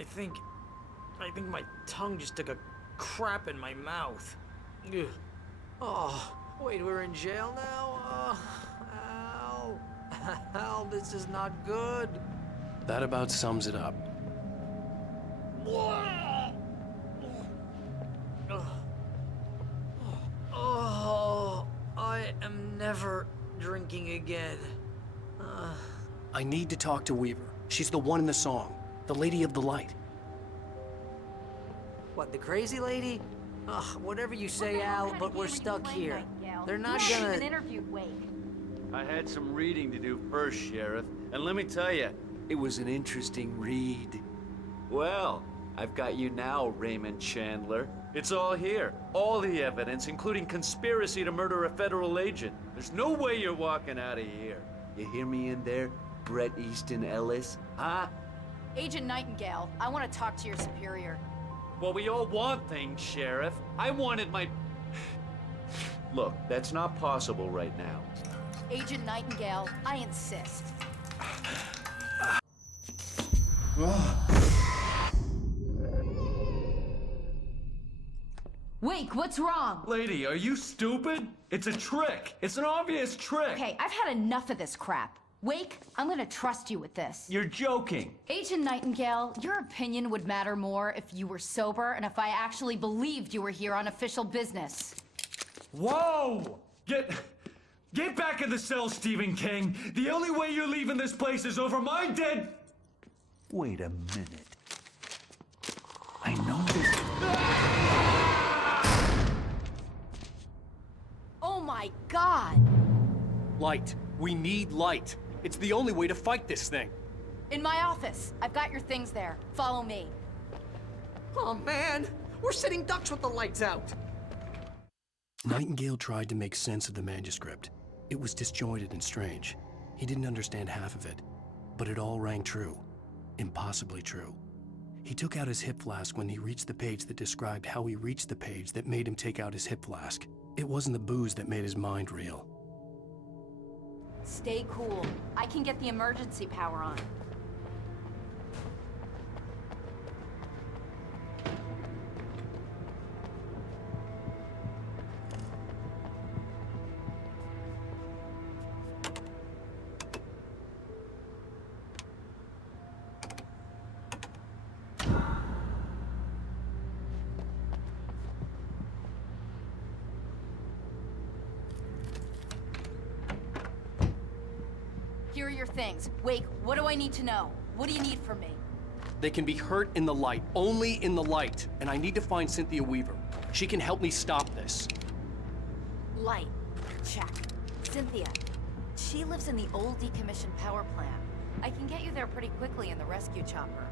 I think my tongue just took a crap in my mouth. Ugh. Oh, wait, we're in jail now? Al. Al, this is not good. That about sums it up. Oh, I am never drinking again. I need to talk to Weaver. She's the one in the song. The Lady of the Light. What, the crazy lady? Ugh, whatever you say, Al, but we're stuck here. They're not gonna... even interviewed Wake. I had some reading to do first, Sheriff. And let me tell you, it was an interesting read. Well, I've got you now, Raymond Chandler. It's all here. All the evidence, including conspiracy to murder a federal agent. There's no way you're walking out of here. You hear me in there, Bret Easton Ellis? Huh? Agent Nightingale, I want to talk to your superior. Well, we all want things, Sheriff. I wanted my... Look, that's not possible right now. Agent Nightingale, I insist. Wake, what's wrong? Lady, are you stupid? It's a trick. It's an obvious trick. Okay, I've had enough of this crap. Wake, I'm gonna trust you with this. You're joking. Agent Nightingale, your opinion would matter more if you were sober and if I actually believed you were here on official business. Whoa! Get back in the cell, Stephen King. The only way you're leaving this place is over my dead... Wait a minute. I know this... Oh my God! Light. We need light. It's the only way to fight this thing. In my office. I've got your things there. Follow me. Oh man, we're sitting ducks with the lights out. Nightingale tried to make sense of the manuscript. It was disjointed and strange. He didn't understand half of it, but it all rang true. Impossibly true. He took out his hip flask when he reached the page that described how he reached the page that made him take out his hip flask. It wasn't the booze that made his mind reel. Stay cool. I can get the emergency power on. Here are your things. Wake, what do I need to know? What do you need from me? They can be hurt in the light, only in the light. And I need to find Cynthia Weaver. She can help me stop this. Light. Check. Cynthia. She lives in the old decommissioned power plant. I can get you there pretty quickly in the rescue chopper.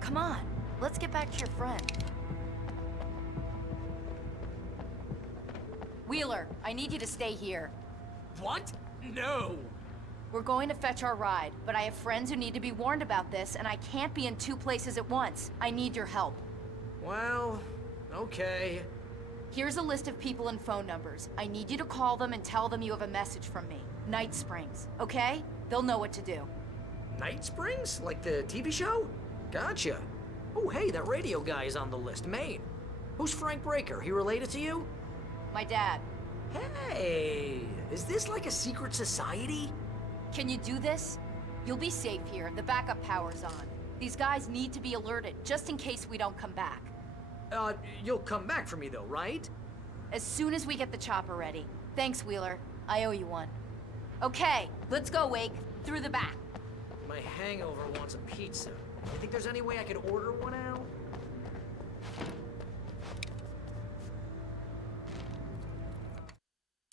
Come on, let's get back to your friend. Wheeler, I need you to stay here. What? No. We're going to fetch our ride, but I have friends who need to be warned about this, and I can't be in two places at once. I need your help. Well, okay. Here's a list of people and phone numbers. I need you to call them and tell them you have a message from me. Night Springs, okay? They'll know what to do. Night Springs? Like the TV show? Gotcha. Oh, hey, that radio guy is on the list, Maine. Who's Frank Breaker? He related to you? My dad. Hey, is this like a secret society? Can you do this? You'll be safe here. The backup power's on. These guys need to be alerted, just in case we don't come back. You'll come back for me though, right? As soon as we get the chopper ready. Thanks, Wheeler. I owe you one. Okay, let's go, Wake. Through the back. My hangover wants a pizza. You think there's any way I could order one out?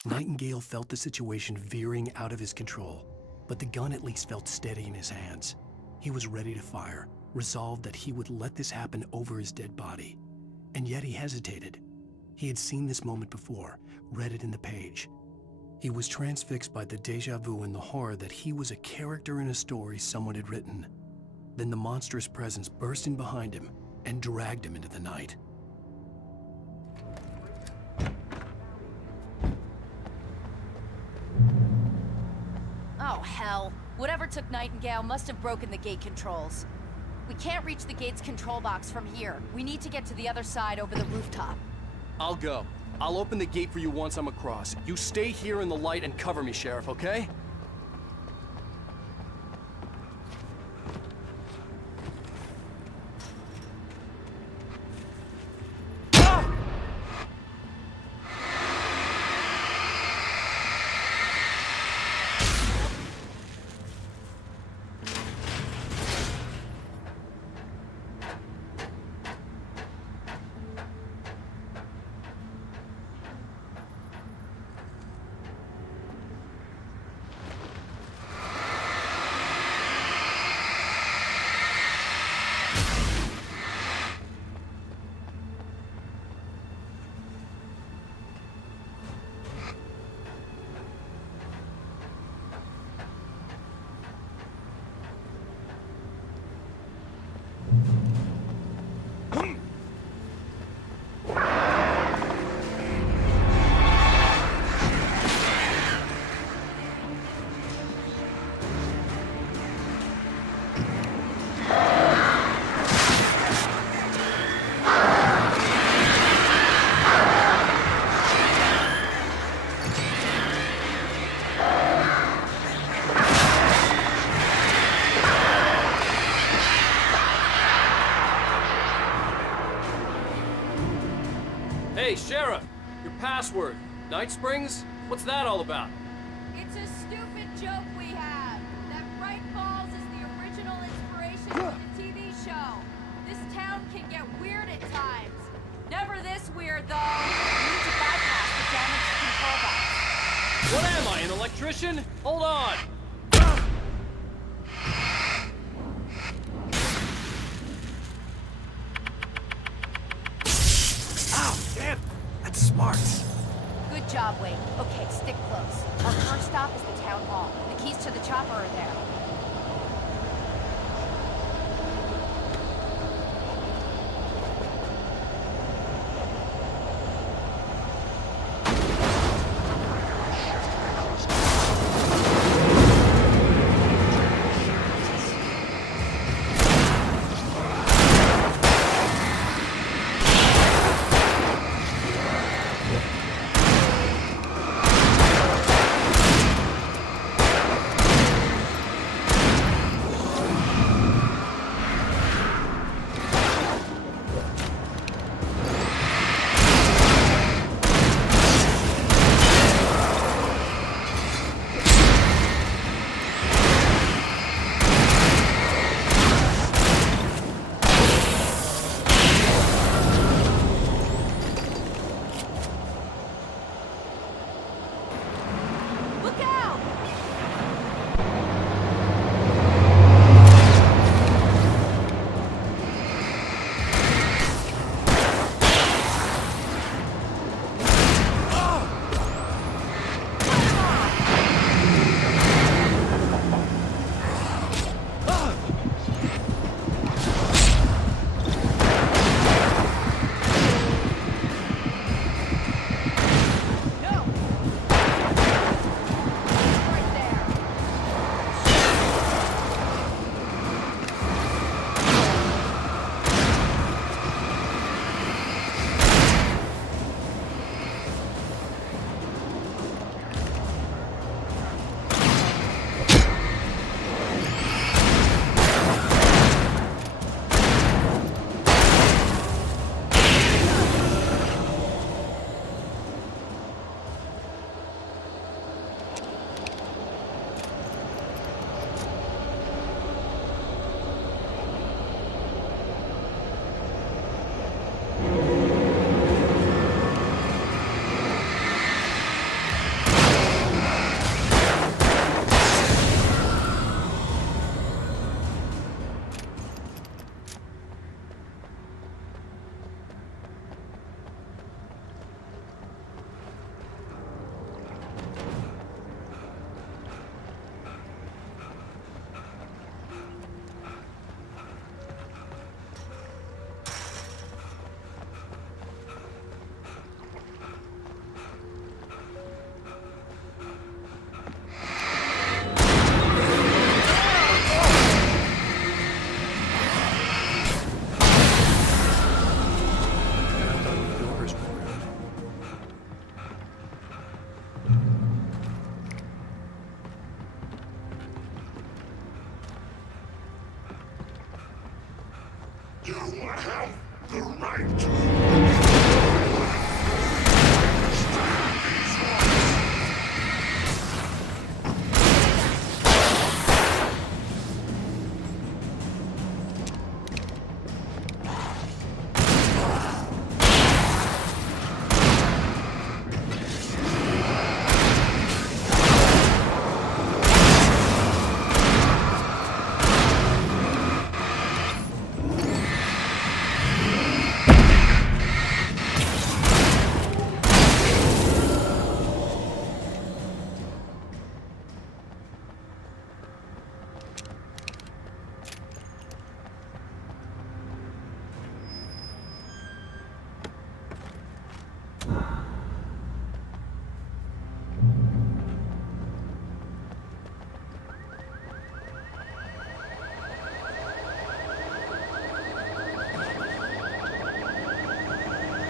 Nightingale felt the situation veering out of his control, but the gun at least felt steady in his hands. He was ready to fire, resolved that he would let this happen over his dead body. And yet he hesitated. He had seen this moment before, read it in the page. He was transfixed by the déjà vu and the horror that he was a character in a story someone had written. Then the monstrous presence burst in behind him and dragged him into the night. Oh, hell. Whatever took Nightingale must have broken the gate controls. We can't reach the gate's control box from here. We need to get to the other side over the rooftop. I'll go. I'll open the gate for you once I'm across. You stay here in the light and cover me, Sheriff, okay? Hey, Sheriff! Your password. Night Springs? What's that all about? It's a stupid joke we have. That Bright Falls is the original inspiration for the TV show. This town can get weird at times. Never this weird, though. We need to bypass the damaged control box. What am I, an electrician? Hold on! Ow, damn! That's smart. Good job, Wake. Okay, stick close. Our first stop is the town hall. The keys to the chopper are there.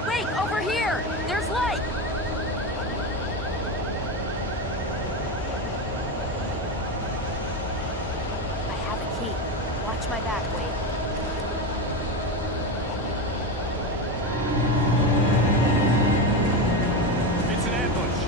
Wake, over here! There's light! I have a key. Watch my back, Wake. It's an ambush.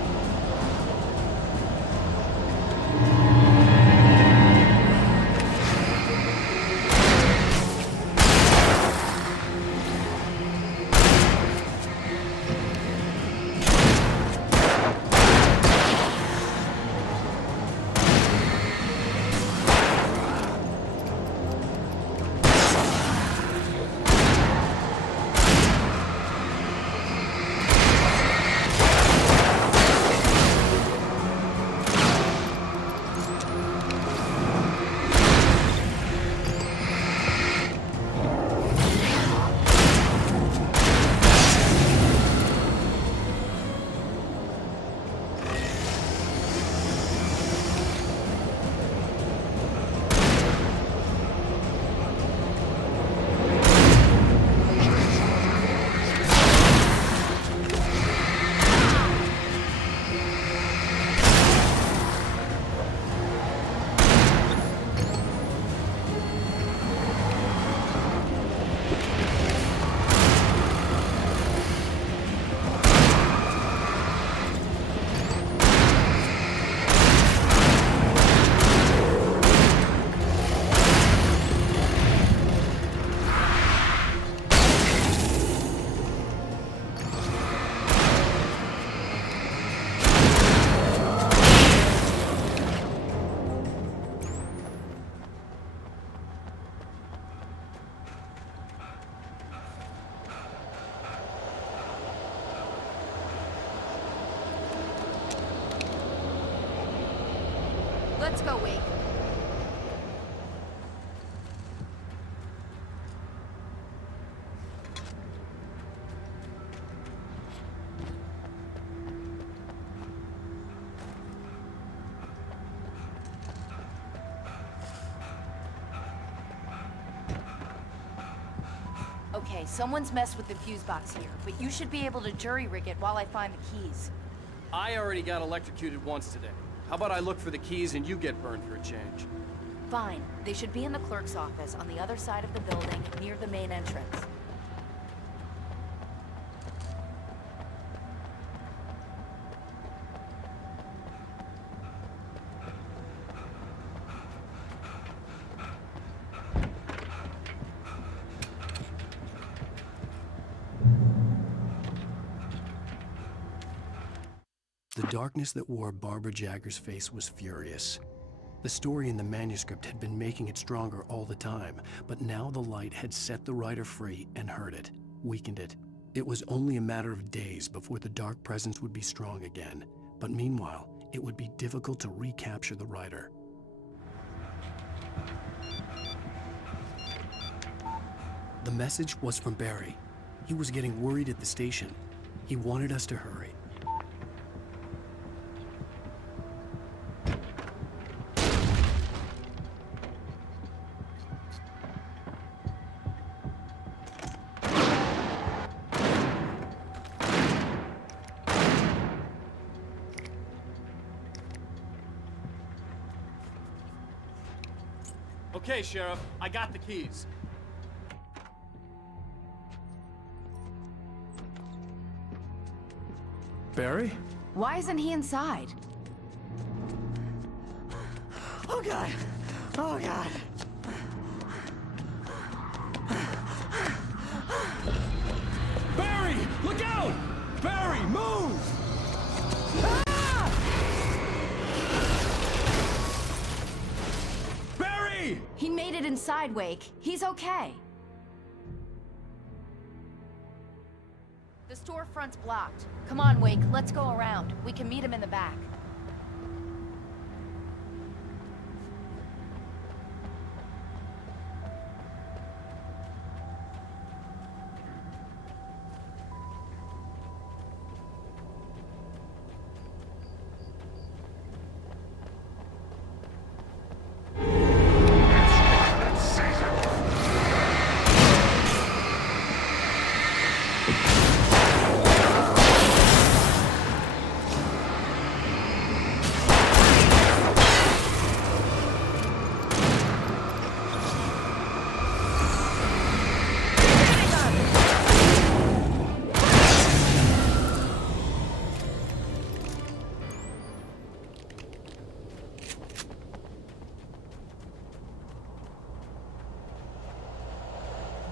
Let's go, Wake. Okay, someone's messed with the fuse box here, but you should be able to jury rig it while I find the keys. I already got electrocuted once today. How about I look for the keys and you get burned for a change? Fine. They should be in the clerk's office on the other side of the building, near the main entrance. The darkness that wore Barbara Jagger's face was furious. The story in the manuscript had been making it stronger all the time, but now the light had set the writer free and hurt it, weakened it. It was only a matter of days before the dark presence would be strong again, but meanwhile, it would be difficult to recapture the writer. The message was from Barry. He was getting worried at the station. He wanted us to hurry. Okay, Sheriff, I got the keys. Barry? Why isn't he inside? Oh God! Oh God! Barry! Look out! Barry, move! Barry! He made it inside, Wake. He's okay. The storefront's blocked. Come on, Wake. Let's go around. We can meet him in the back.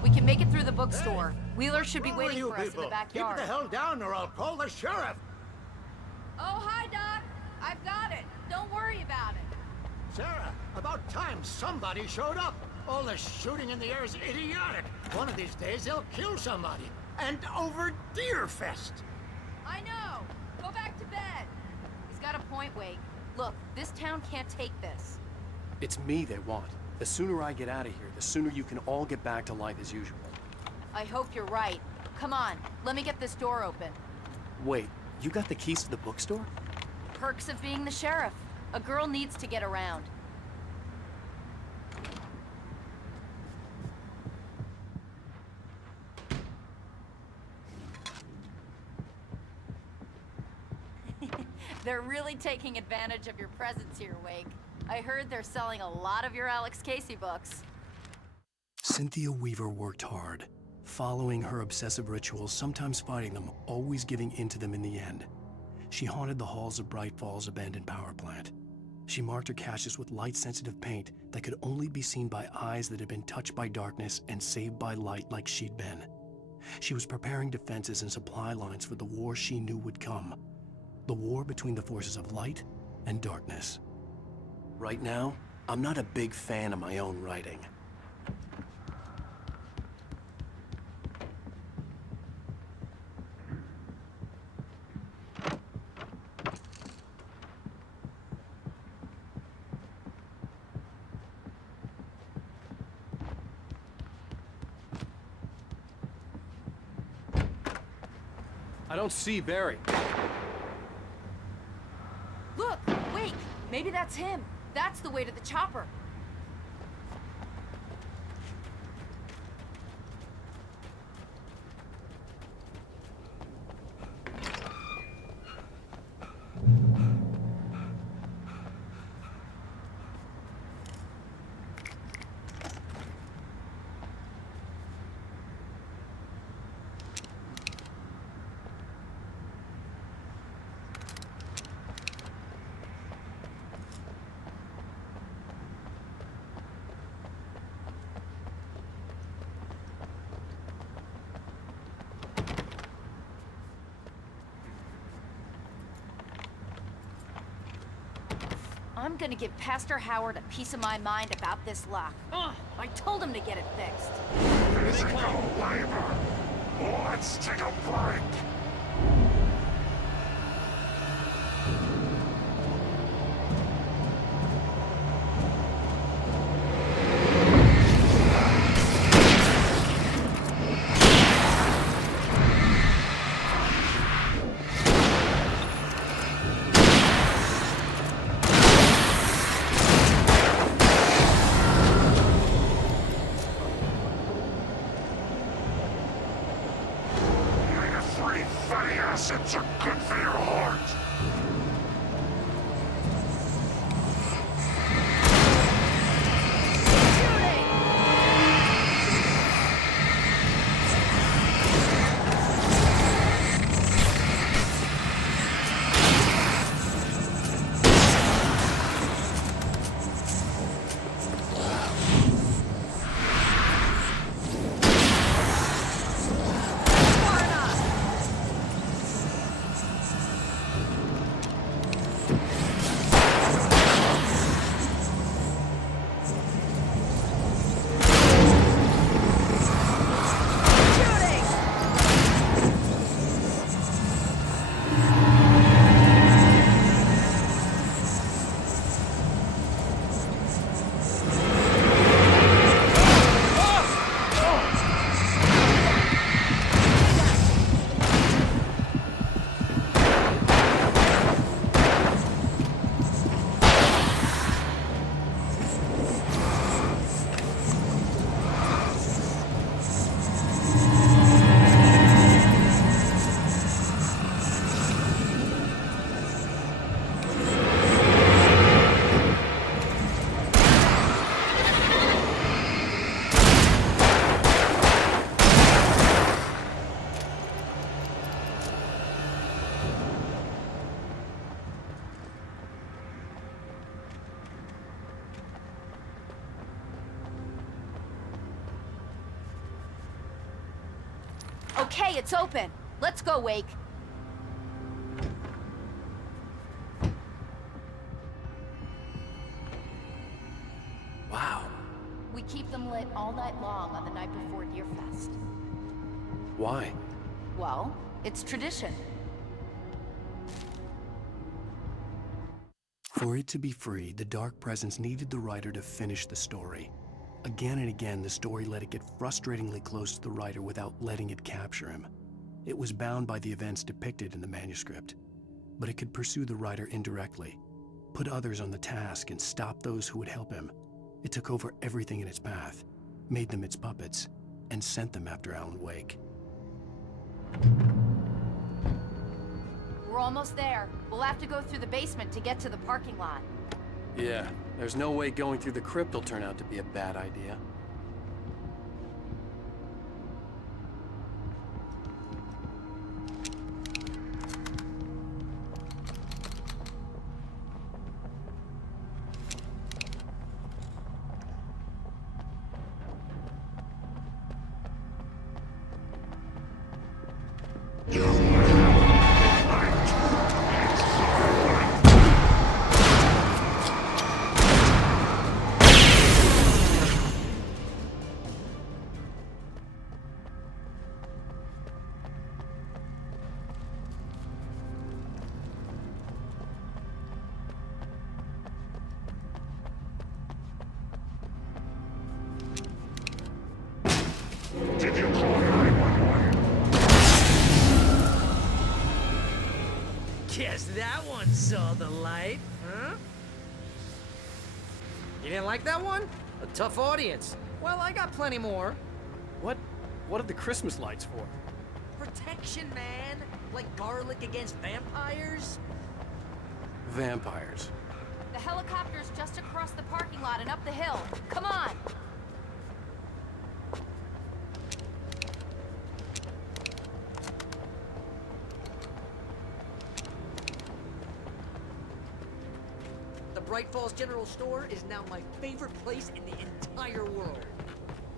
We can make it through the bookstore. Wheeler should be waiting for us in the backyard. Keep the hell down or I'll call the sheriff. Oh, hi, Doc. I've got it. Don't worry about it. Sarah, about time somebody showed up. All the shooting in the air is idiotic. One of these days they'll kill somebody. And over Deerfest. I know. Go back to bed. He's got a point, Wake. Look, this town can't take this. It's me they want. The sooner I get out of here, the sooner you can all get back to life as usual. I hope you're right. Come on, let me get this door open. Wait, you got the keys to the bookstore? Perks of being the sheriff. A girl needs to get around. They're really taking advantage of your presence here, Wake. I heard they're selling a lot of your Alex Casey books. Cynthia Weaver worked hard, following her obsessive rituals, sometimes fighting them, always giving in to them in the end. She haunted the halls of Bright Falls' abandoned power plant. She marked her caches with light-sensitive paint that could only be seen by eyes that had been touched by darkness and saved by light like she'd been. She was preparing defenses and supply lines for the war she knew would come. The war between the forces of light and darkness. Right now, I'm not a big fan of my own writing. I don't see Barry. Look, Wake! Maybe that's him. That's the way to the chopper. I'm gonna give Pastor Howard a piece of my mind about this lock. Ugh, I told him to get it fixed. Physical labor. Let's take a break. Fatty acids are good for your heart. Okay, it's open. Let's go, Wake. Wow. We keep them lit all night long on the night before Deerfest. Why? Well, it's tradition. For it to be free, the Dark Presence needed the writer to finish the story. Again and again, the story let it get frustratingly close to the writer without letting it capture him. It was bound by the events depicted in the manuscript, but it could pursue the writer indirectly, put others on the task, and stop those who would help him. It took over everything in its path, made them its puppets, and sent them after Alan Wake. We're almost there. We'll have to go through the basement to get to the parking lot. Yeah, there's no way going through the crypt will turn out to be a bad idea. Did you call 911? Guess that one saw the light, huh? You didn't like that one? A tough audience. Well, I got plenty more. What are the Christmas lights for? Protection, man. Like garlic against vampires. Vampires. The helicopter's just across the parking lot and up the hill. Come on! The Bright Falls General Store is now my favorite place in the entire world.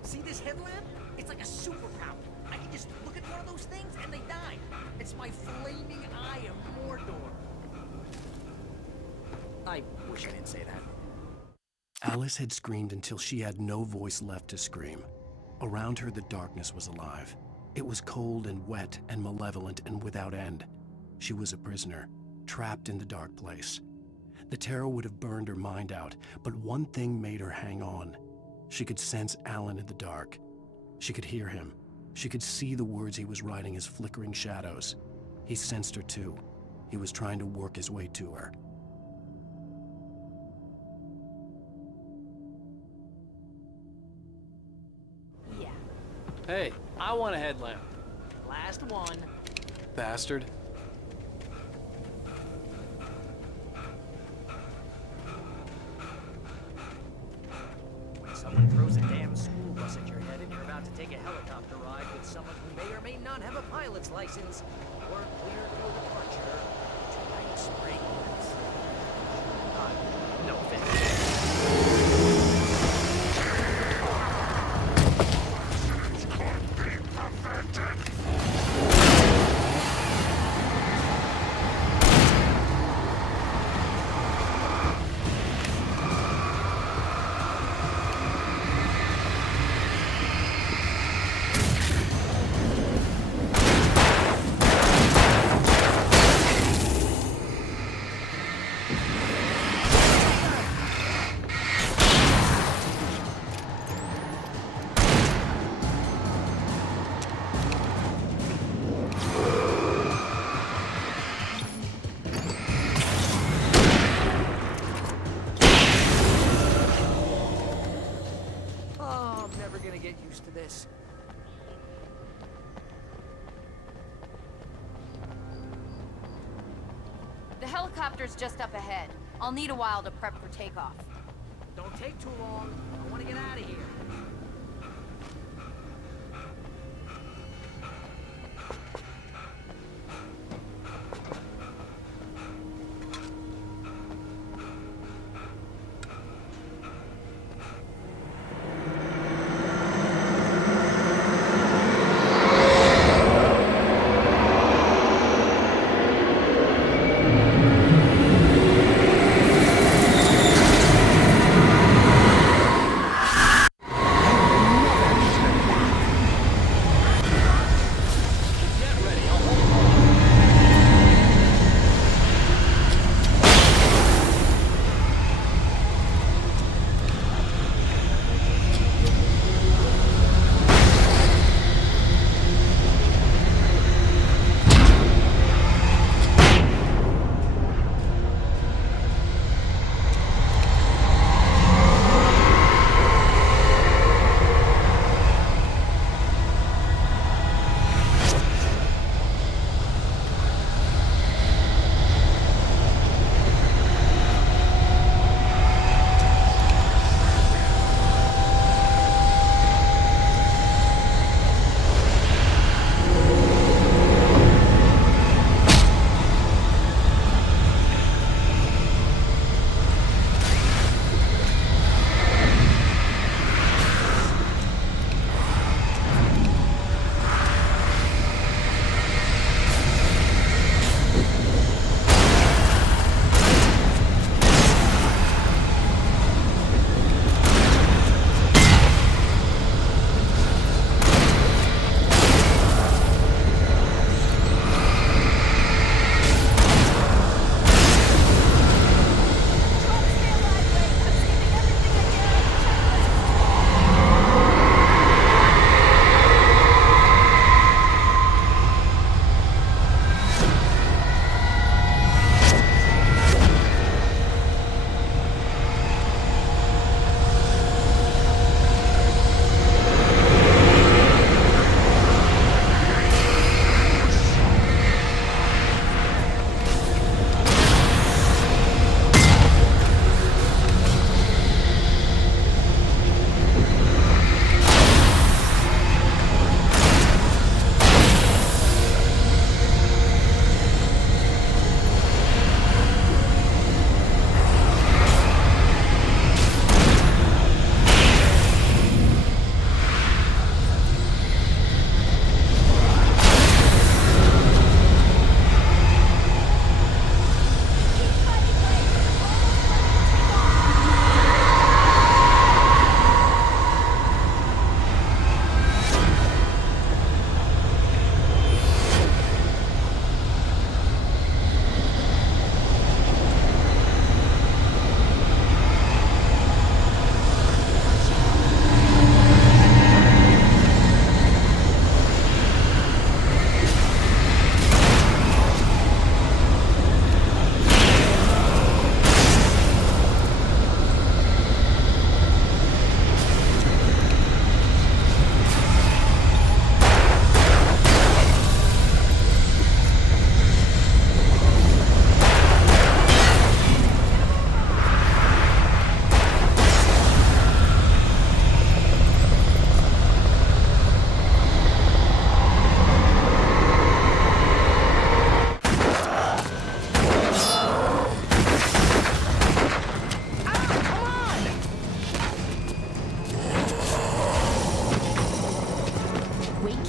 See this headlamp? It's like a superpower. I can just look at one of those things and they die. It's my flaming eye of Mordor. I wish I didn't say that. Alice had screamed until she had no voice left to scream. Around her, the darkness was alive. It was cold and wet and malevolent and without end. She was a prisoner, trapped in the dark place. The terror would have burned her mind out, but one thing made her hang on. She could sense Alan in the dark. She could hear him. She could see the words he was writing as flickering shadows. He sensed her too. He was trying to work his way to her. Yeah. Hey, I want a headlamp. Last one. Bastard. When someone throws a damn school bus at your head and you're about to take a helicopter ride with someone who may or may not have a pilot's license or cleared for departure, tonight's springs. No offense. This. The helicopter's just up ahead. I'll need a while to prep for takeoff. Don't take too long. I want to get out of here.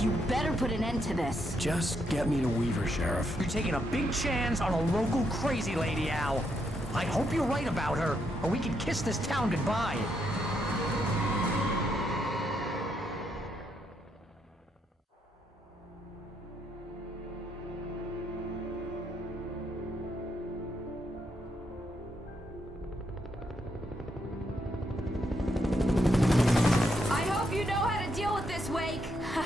You better put an end to this. Just get me to Weaver, Sheriff. You're taking a big chance on a local crazy lady, Al. I hope you're right about her, or we can kiss this town goodbye. I hope you know how to deal with this, Wake.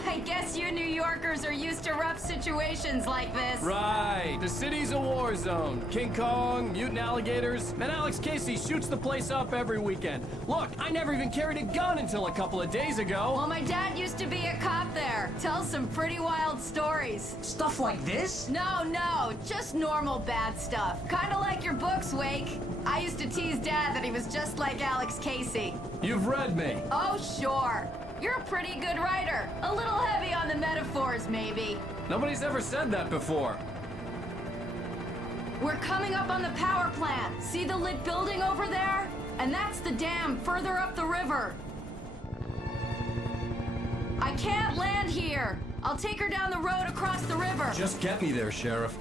I guess you New Yorkers are used to rough situations like this. Right. The city's a war zone. King Kong, mutant alligators, and Alex Casey shoots the place up every weekend. Look, I never even carried a gun until a couple of days ago. Well, my dad used to be a cop there. Tells some pretty wild stories. Stuff like this? No, just normal bad stuff. Kinda like your books, Wake. I used to tease Dad that he was just like Alex Casey. You've read me. Oh, sure. You're a pretty good writer. A little heavy on the metaphors, maybe. Nobody's ever said that before. We're coming up on the power plant. See the lit building over there? And that's the dam further up the river. I can't land here. I'll take her down the road across the river. Just get me there, Sheriff.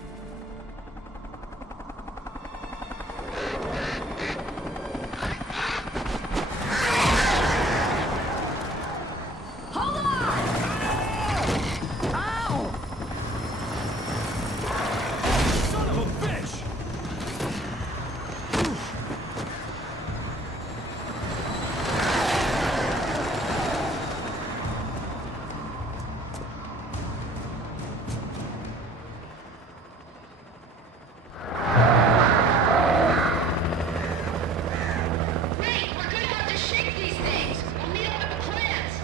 Hold on! Ow! Son of a bitch! Wait, we're gonna have to shake these things. We'll meet up at the plants.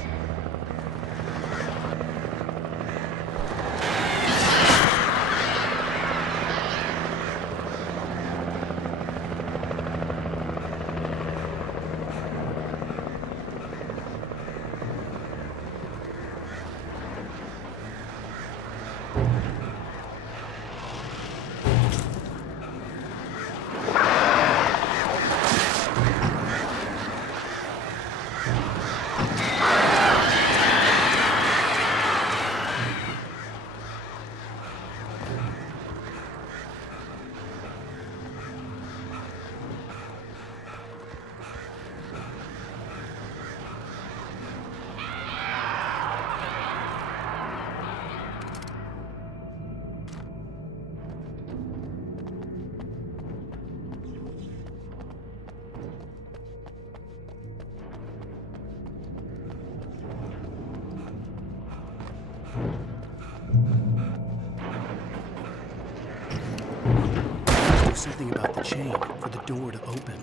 Do something about the chain for the door to open.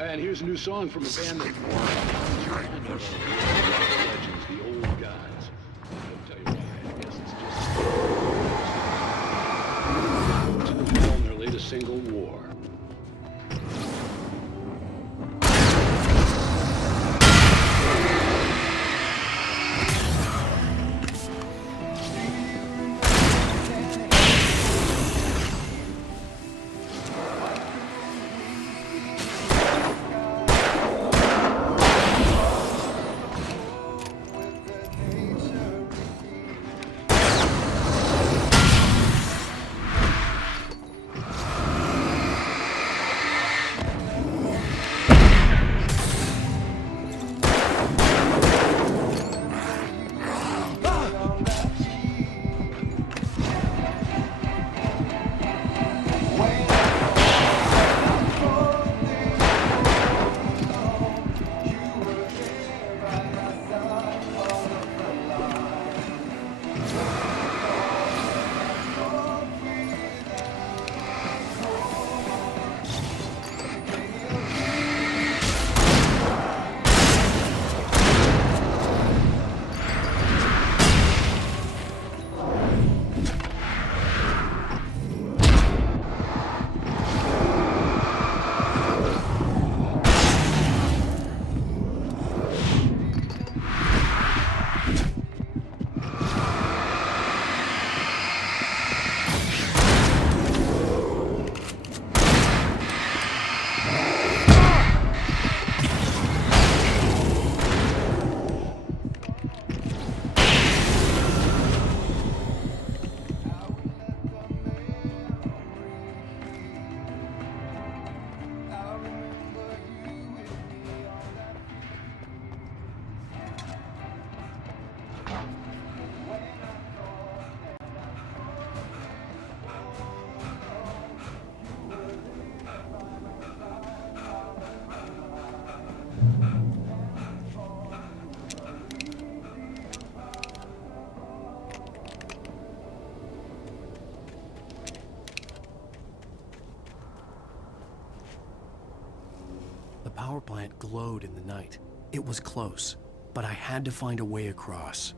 And here's a new song from a band that legends, the old guys. I'll tell you why. I guess it's just to the fall in their latest single, War. glowed in the night. It was close, but I had to find a way across.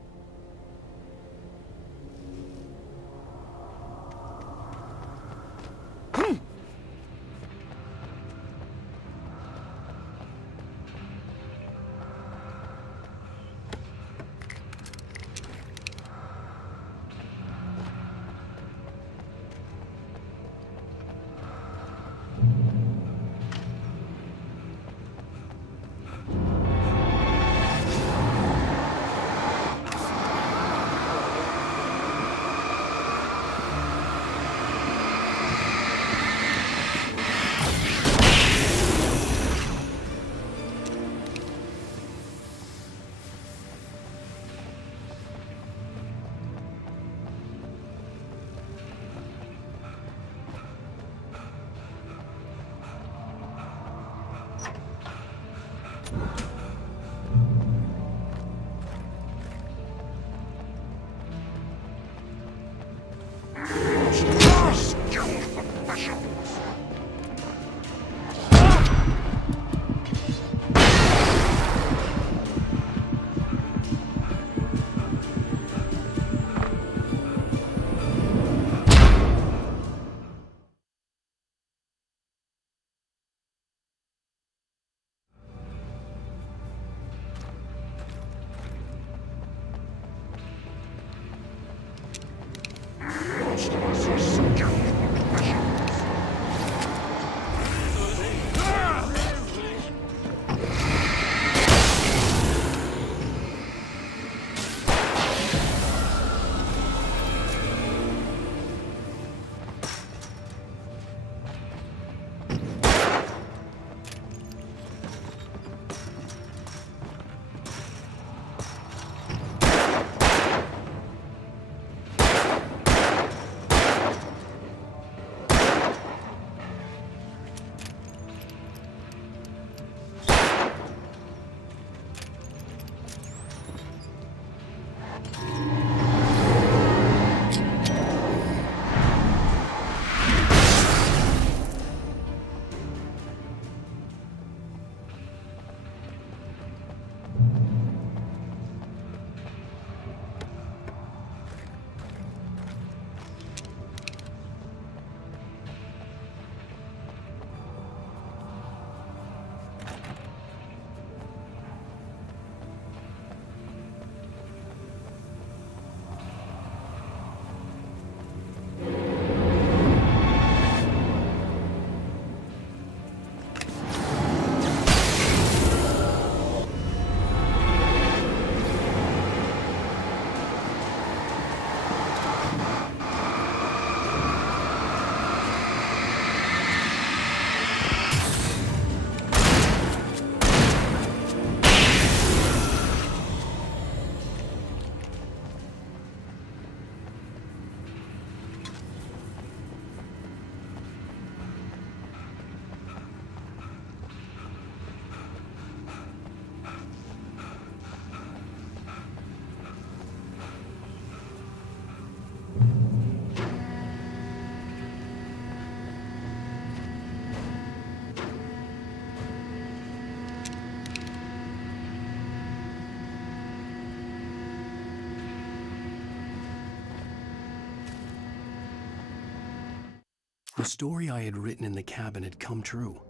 The story I had written in the cabin had come true.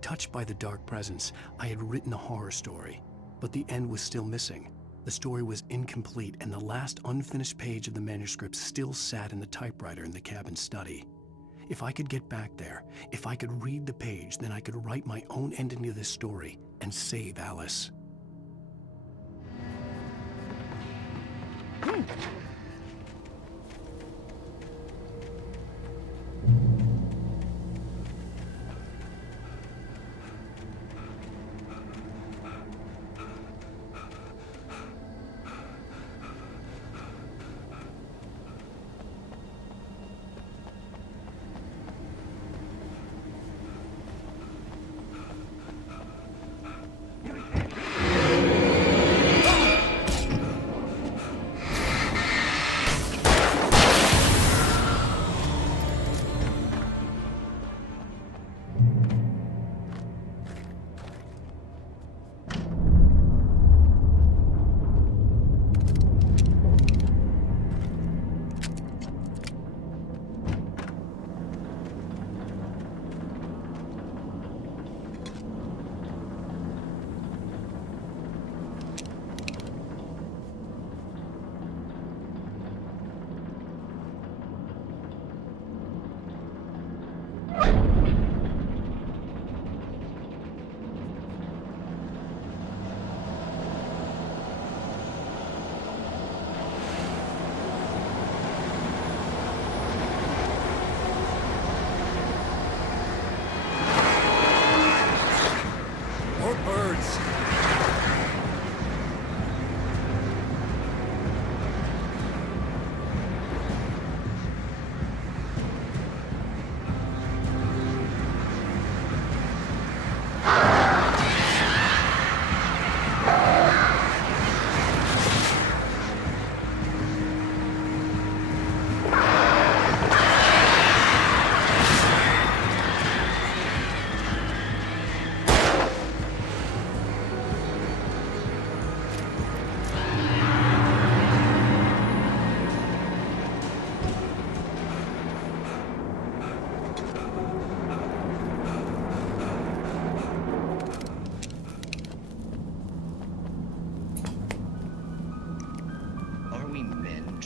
Touched by the dark presence, I had written a horror story, but the end was still missing. The story was incomplete, and the last unfinished page of the manuscript still sat in the typewriter in the cabin study. If I could get back there, if I could read the page, then I could write my own ending to this story and save Alice.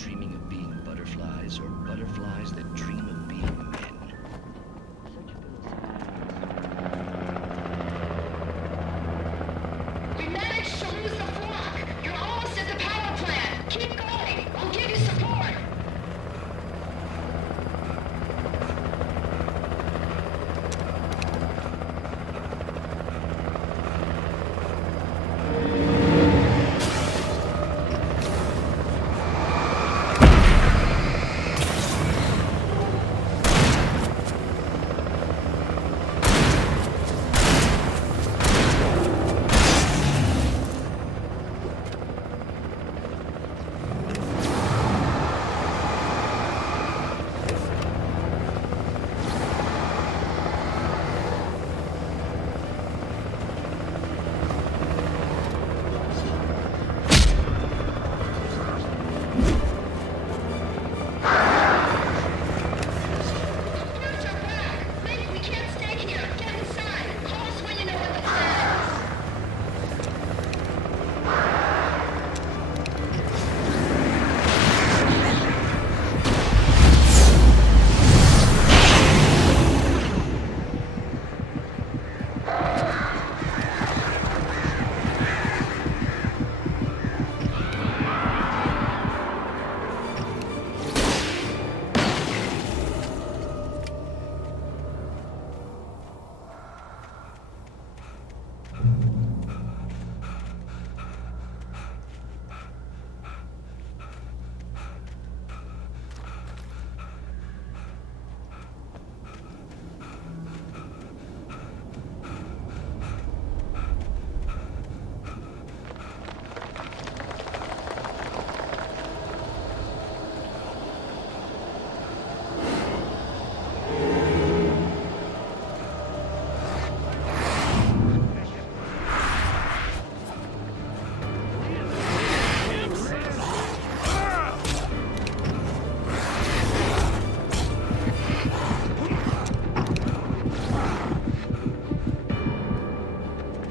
dreaming of being butterflies or butterflies that dream of being men. We managed to lose the flock. You're almost at the power plant. Keep going. I'll give you support.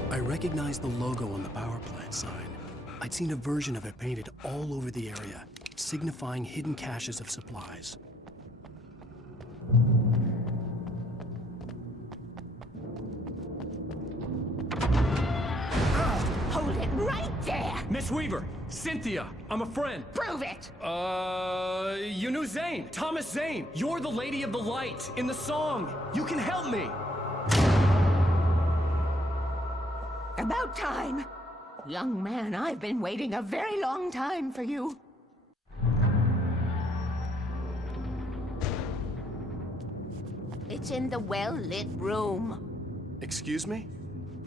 I recognized the logo on the power plant sign. I'd seen a version of it painted all over the area, signifying hidden caches of supplies. Hold it right there! Miss Weaver, Cynthia, I'm a friend. Prove it! You knew Zane, Thomas Zane. You're the Lady of the Light in the song. You can help me. About time! Young man, I've been waiting a very long time for you. It's in the well-lit room. Excuse me?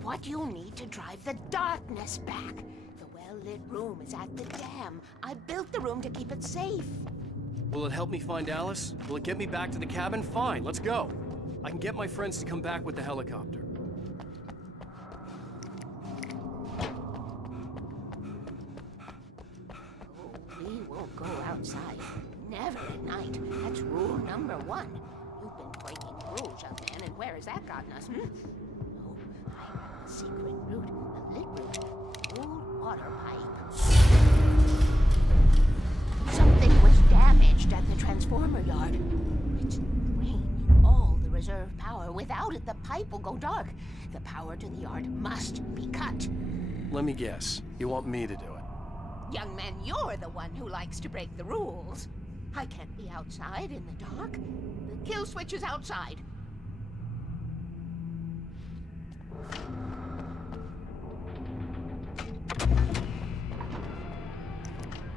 What you need to drive the darkness back. The well-lit room is at the dam. I built the room to keep it safe. Will it help me find Alice? Will it get me back to the cabin? Fine, let's go. I can get my friends to come back with the helicopter. We won't go outside. Never at night. That's rule number 1. You've been breaking rules, young man, and where has that gotten us, Oh, I have a secret route. A lit route. Old water pipe. Something was damaged at the transformer yard. It's draining all the reserve power. Without it, the pipe will go dark. The power to the yard must be cut. Let me guess. You want me to do it? Young man, you're the one who likes to break the rules. I can't be outside in the dark. The kill switch is outside.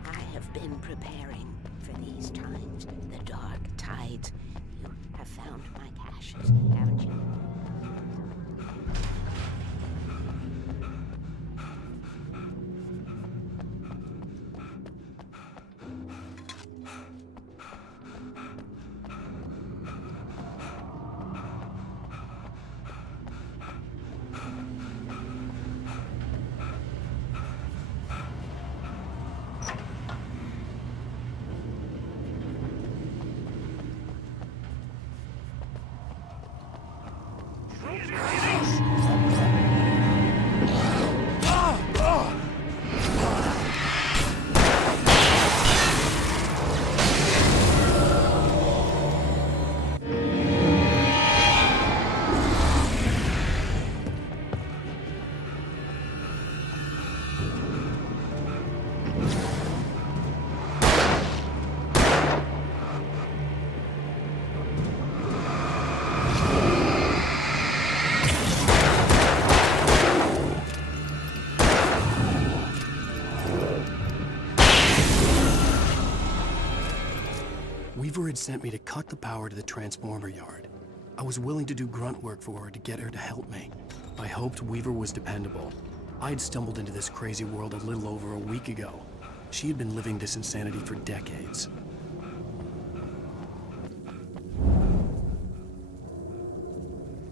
I have been preparing for these times. The dark tides. You have found my caches, haven't you? Weaver had sent me to cut the power to the transformer yard. I was willing to do grunt work for her to get her to help me. I hoped Weaver was dependable. I'd stumbled into this crazy world a little over a week ago. She had been living this insanity for decades.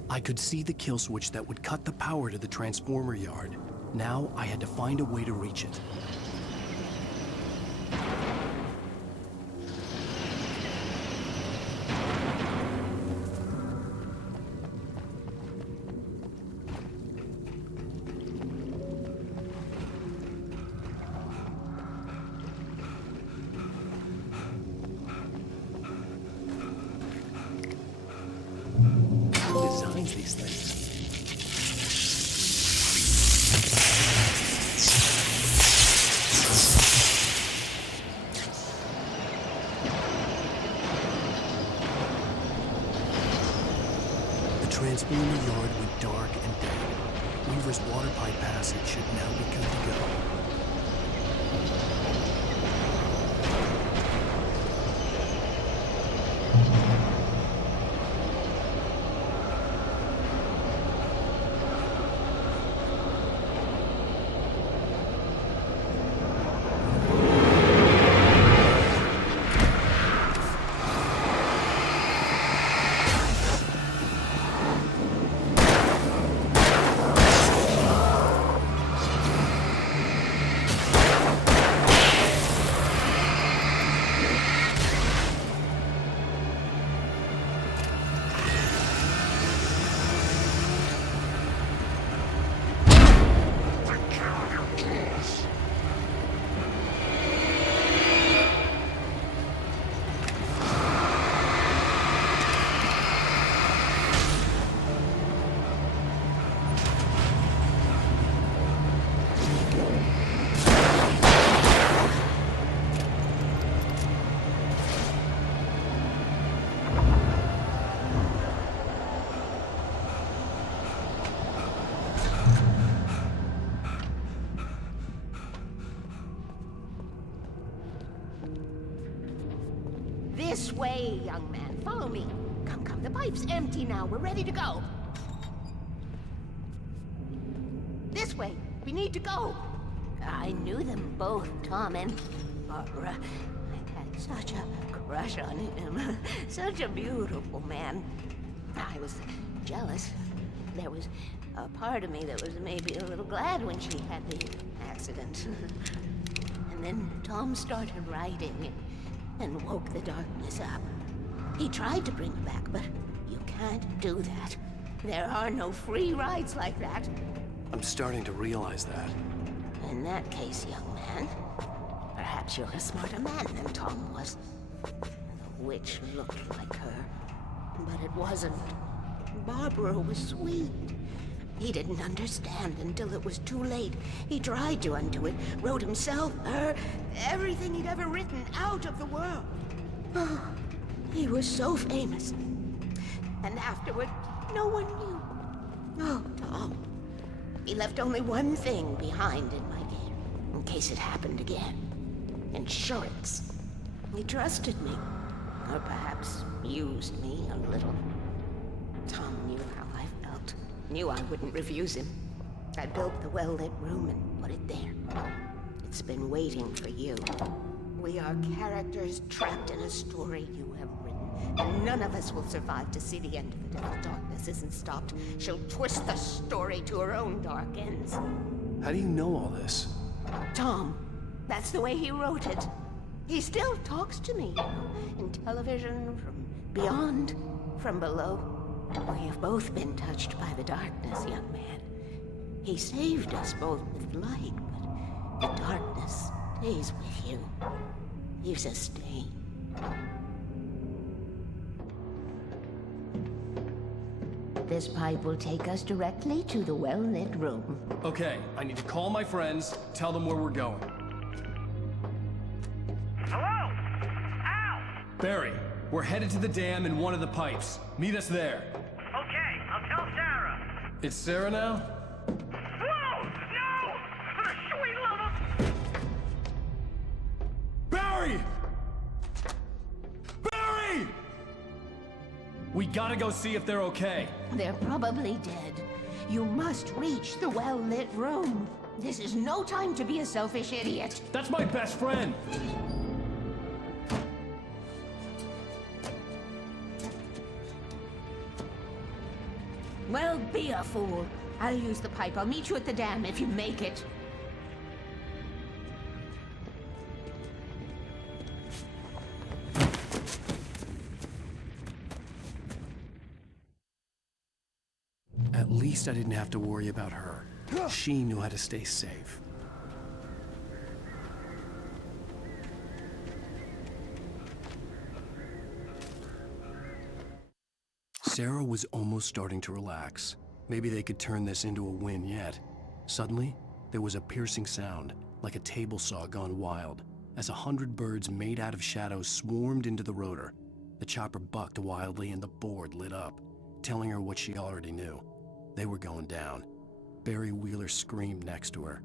I could see the kill switch that would cut the power to the transformer yard. Now I had to find a way to reach it. Designs these things. The transformer yard went dark and dead. Weaver's water pipe passage should now be good to go. This way, young man. Follow me. Come, come. The pipe's empty now. We're ready to go. This way. We need to go. I knew them both, Tom and Barbara. I had such a crush on him. Such a beautiful man. I was jealous. There was a part of me that was maybe a little glad when she had the accident. And then Tom started writing and woke the darkness up. He tried to bring her back, but you can't do that. There are no free rides like that. I'm starting to realize that. In that case, young man, perhaps you're a smarter man than Tom was. The witch looked like her, but it wasn't. Barbara was sweet. He didn't understand until it was too late. He tried to undo it, wrote himself, her, everything he'd ever written out of the world. Oh, he was so famous. And afterward, no one knew. Oh, Tom. He left only one thing behind in my game, in case it happened again. Insurance. He trusted me. Or perhaps used me a little. Tom knew how I felt. Knew I wouldn't refuse him. I built the well-lit room and put it there. It's been waiting for you. We are characters trapped in a story you have written, and none of us will survive to see the end of it if the darkness isn't stopped. She'll twist the story to her own dark ends. How do you know all this? Tom, that's the way he wrote it. He still talks to me, in television, from beyond, from below. We have both been touched by the darkness, young man. He saved us both with light, but the darkness stays with you. Leaves a stain. This pipe will take us directly to the well-lit room. Okay, I need to call my friends, tell them where we're going. Hello? Al! Barry, we're headed to the dam in one of the pipes. Meet us there. Okay, I'll tell Sarah. It's Sarah now? Whoa! No! For the sweet love of... Barry! Barry! We gotta go see if they're okay. They're probably dead. You must reach the well-lit room. This is no time to be a selfish idiot. That's my best friend! Well, be a fool. I'll use the pipe. I'll meet you at the dam if you make it. At least I didn't have to worry about her. She knew how to stay safe. Sarah was almost starting to relax. Maybe they could turn this into a win yet. Suddenly, there was a piercing sound, like a table saw gone wild, as 100 birds made out of shadows swarmed into the rotor. The chopper bucked wildly and the board lit up, telling her what she already knew. They were going down. Barry Wheeler screamed next to her.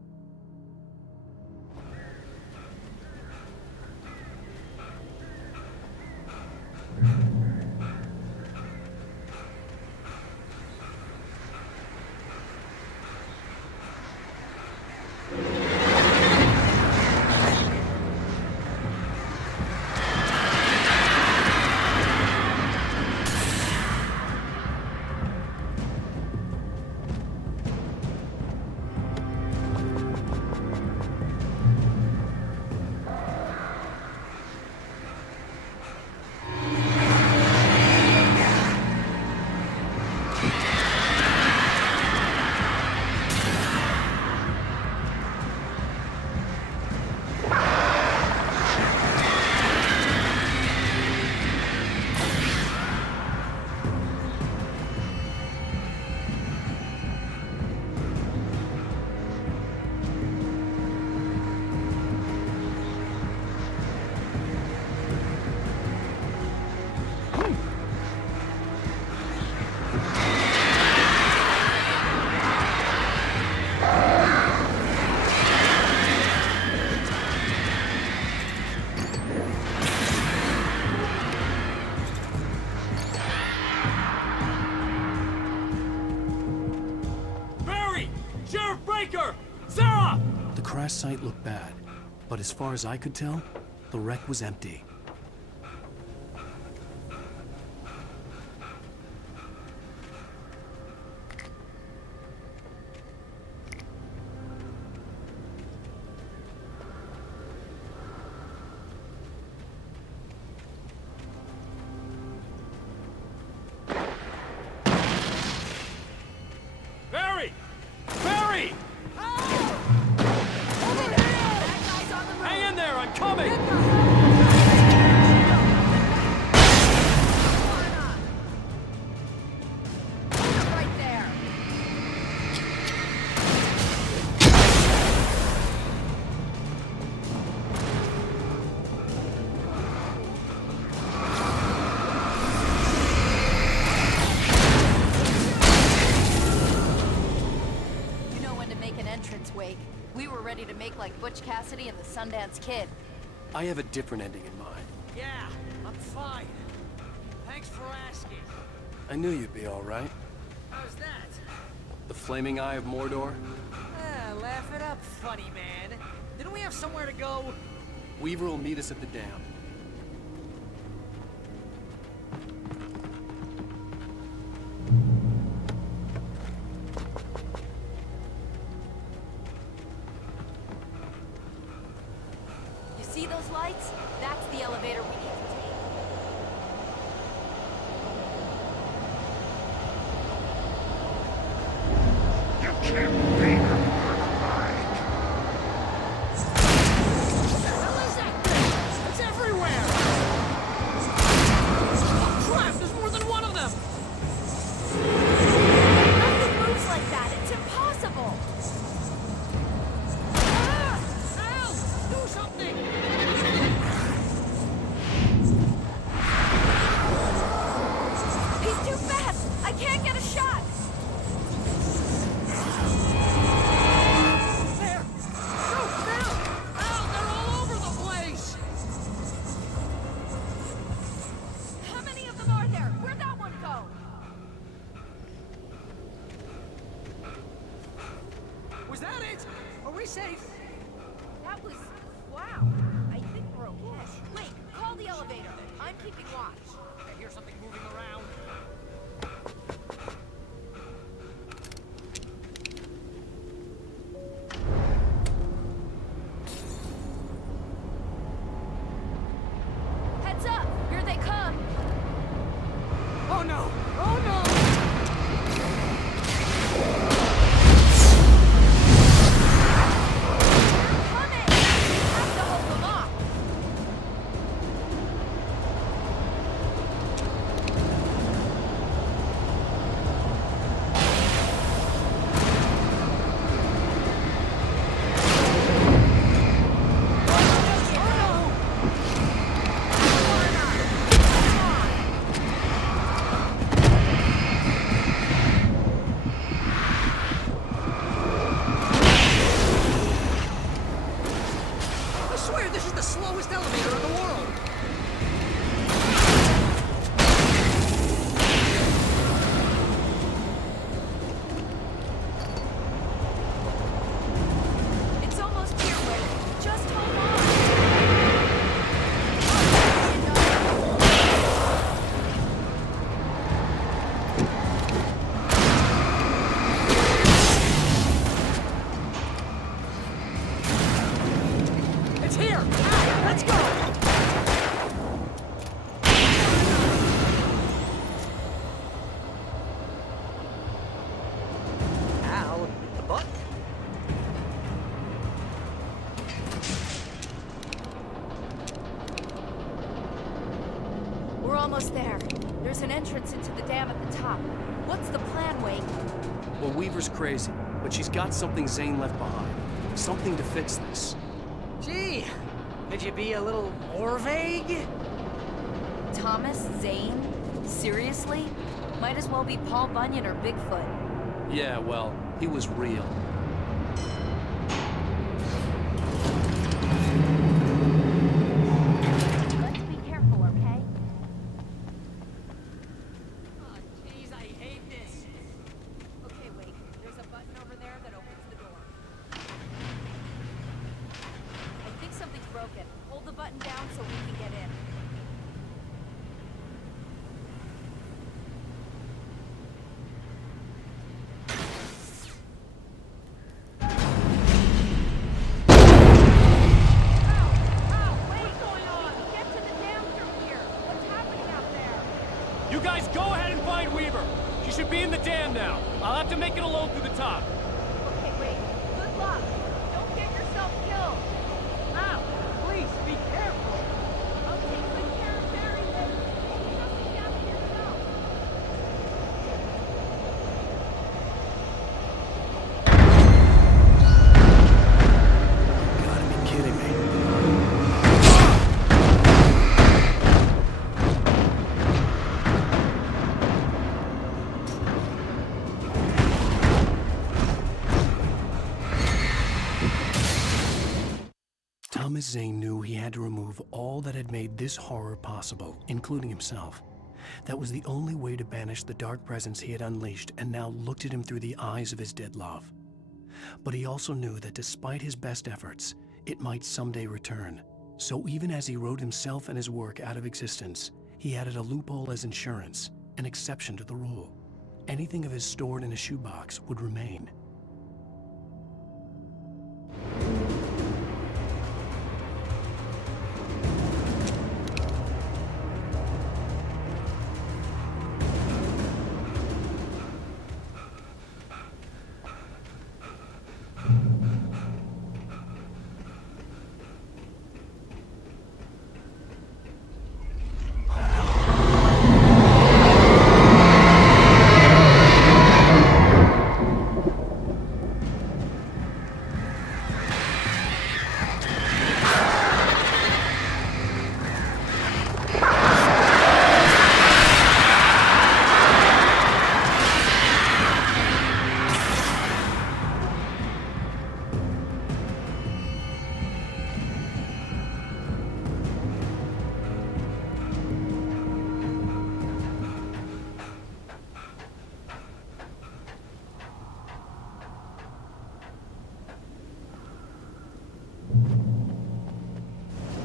The crash site looked bad, but as far as I could tell, the wreck was empty. Barry! Barry! Hang in there, I'm coming! Right there. You know when to make an entrance, Wake. We were ready to make like Butch Cassidy and the Sundance Kid. I have a different ending in mind. Yeah, I'm fine. Thanks for asking. I knew you'd be all right. How's that? The flaming eye of Mordor? Laugh it up, funny man. Didn't we have somewhere to go? Weaver will meet us at the dam. You see those lights? That's the elevator we need to take. It's everywhere! Oh, crap! There's more than one of them! Nothing moves like that. It's impossible. Ah! Al! Do something! He's too fast. I can't get a shot. keeping watch. I hear something moving around. Heads up! Here they come! Oh no! Oh no! Coming! We have to hold them off! I swear this is the slowest elevator in the world! It's almost here, Wade. Just hold on! It's here! Let's go! Al, the button. We're almost there. There's an entrance into the dam at the top. What's the plan, Wade? Well, Weaver's crazy, but she's got something Zane left behind. Something to fix this. Gee, could you be a little more vague? Thomas Zane? Seriously? Might as well be Paul Bunyan or Bigfoot. Yeah, well, he was real. Let's be careful, okay? Oh, jeez, I hate this. Okay, wait. There's a button over there that opens the door. I think something's broken. Hold the button down so we can get in. You guys go ahead and find Weaver. She should be in the dam now. I'll have to make it alone through the top. Okay, wait. Good luck. Don't get yourself killed. Al, please, be careful. I'll take good care of Barry, but just be down to yourself. You gotta be kidding me. Thomas Zane knew he had to remove all that had made this horror possible, including himself. That was the only way to banish the dark presence he had unleashed and now looked at him through the eyes of his dead love. But he also knew that despite his best efforts, it might someday return. So even as he wrote himself and his work out of existence, he added a loophole as insurance, an exception to the rule. Anything of his stored in a shoebox would remain.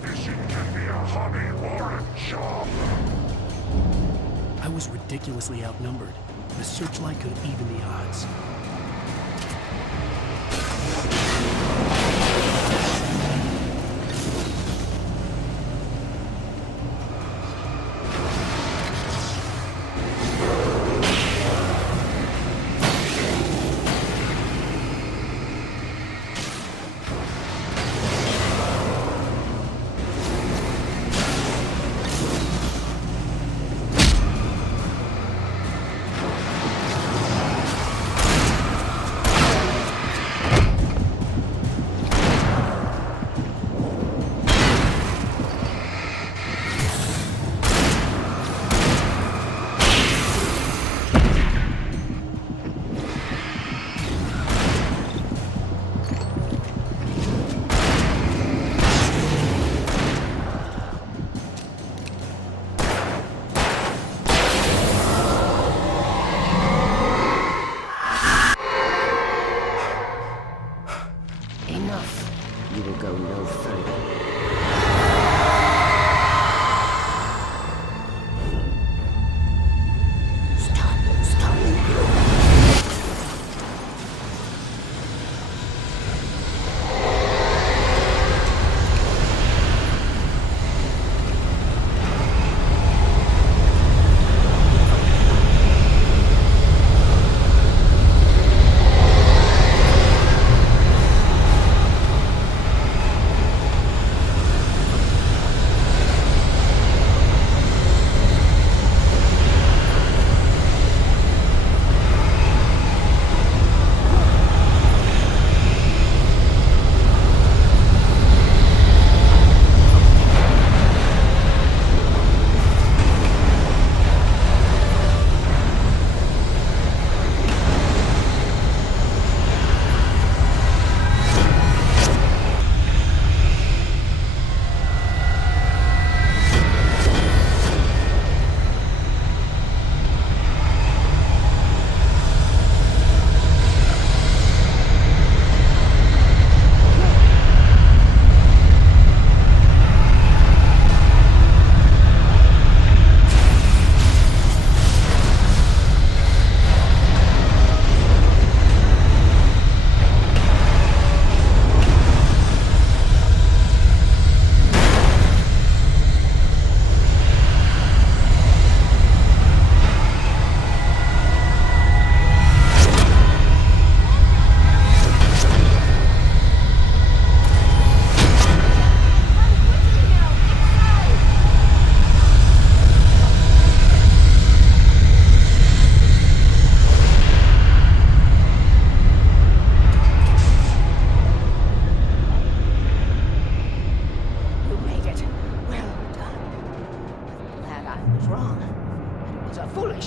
Mission can be a hobby or a job. was ridiculously outnumbered. The searchlight could even the odds. You will go no further. Stop now.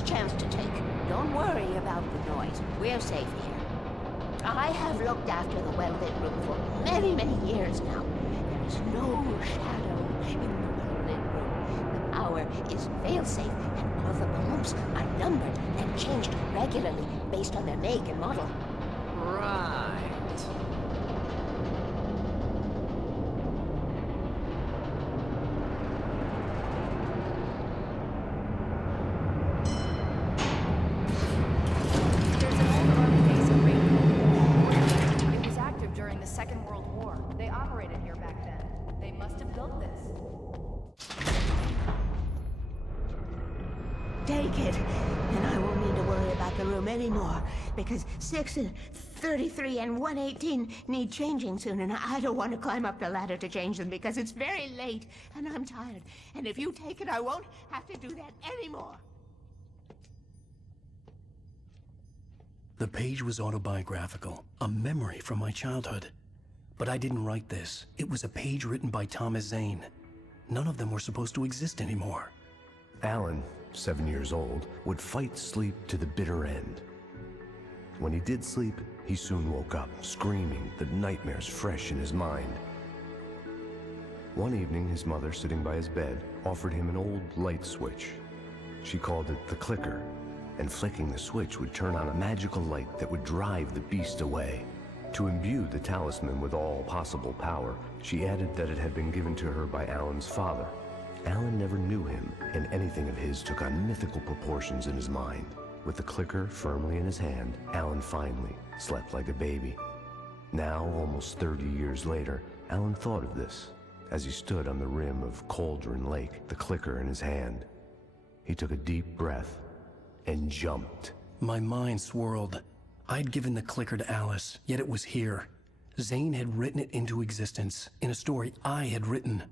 Chance to take. Don't worry about the noise. We're safe here. I have looked after the well-lit room for many, many years now. There is no shadow in the well-lit room. The power is fail-safe, and all the bulbs are numbered and changed regularly based on their make and model. Right. Second World War. They operated here back then. They must have built this. Take it, and I won't need to worry about the room anymore, because 6 and 33 and 118 need changing soon, and I don't want to climb up the ladder to change them because it's very late, and I'm tired. And if you take it, I won't have to do that anymore. The page was autobiographical, a memory from my childhood. But I didn't write this. It was a page written by Thomas Zane. None of them were supposed to exist anymore. Alan, 7 years old, would fight sleep to the bitter end. When he did sleep, he soon woke up, screaming, the nightmares fresh in his mind. One evening, his mother, sitting by his bed, offered him an old light switch. She called it the clicker, and flicking the switch would turn on a magical light that would drive the beast away. To imbue the talisman with all possible power, she added that it had been given to her by Alan's father. Alan never knew him, and anything of his took on mythical proportions in his mind. With the clicker firmly in his hand, Alan finally slept like a baby. Now, almost 30 years later, Alan thought of this as he stood on the rim of Cauldron Lake, the clicker in his hand. He took a deep breath and jumped. My mind swirled. I'd given the clicker to Alice, yet it was here. Zane had written it into existence in a story I had written.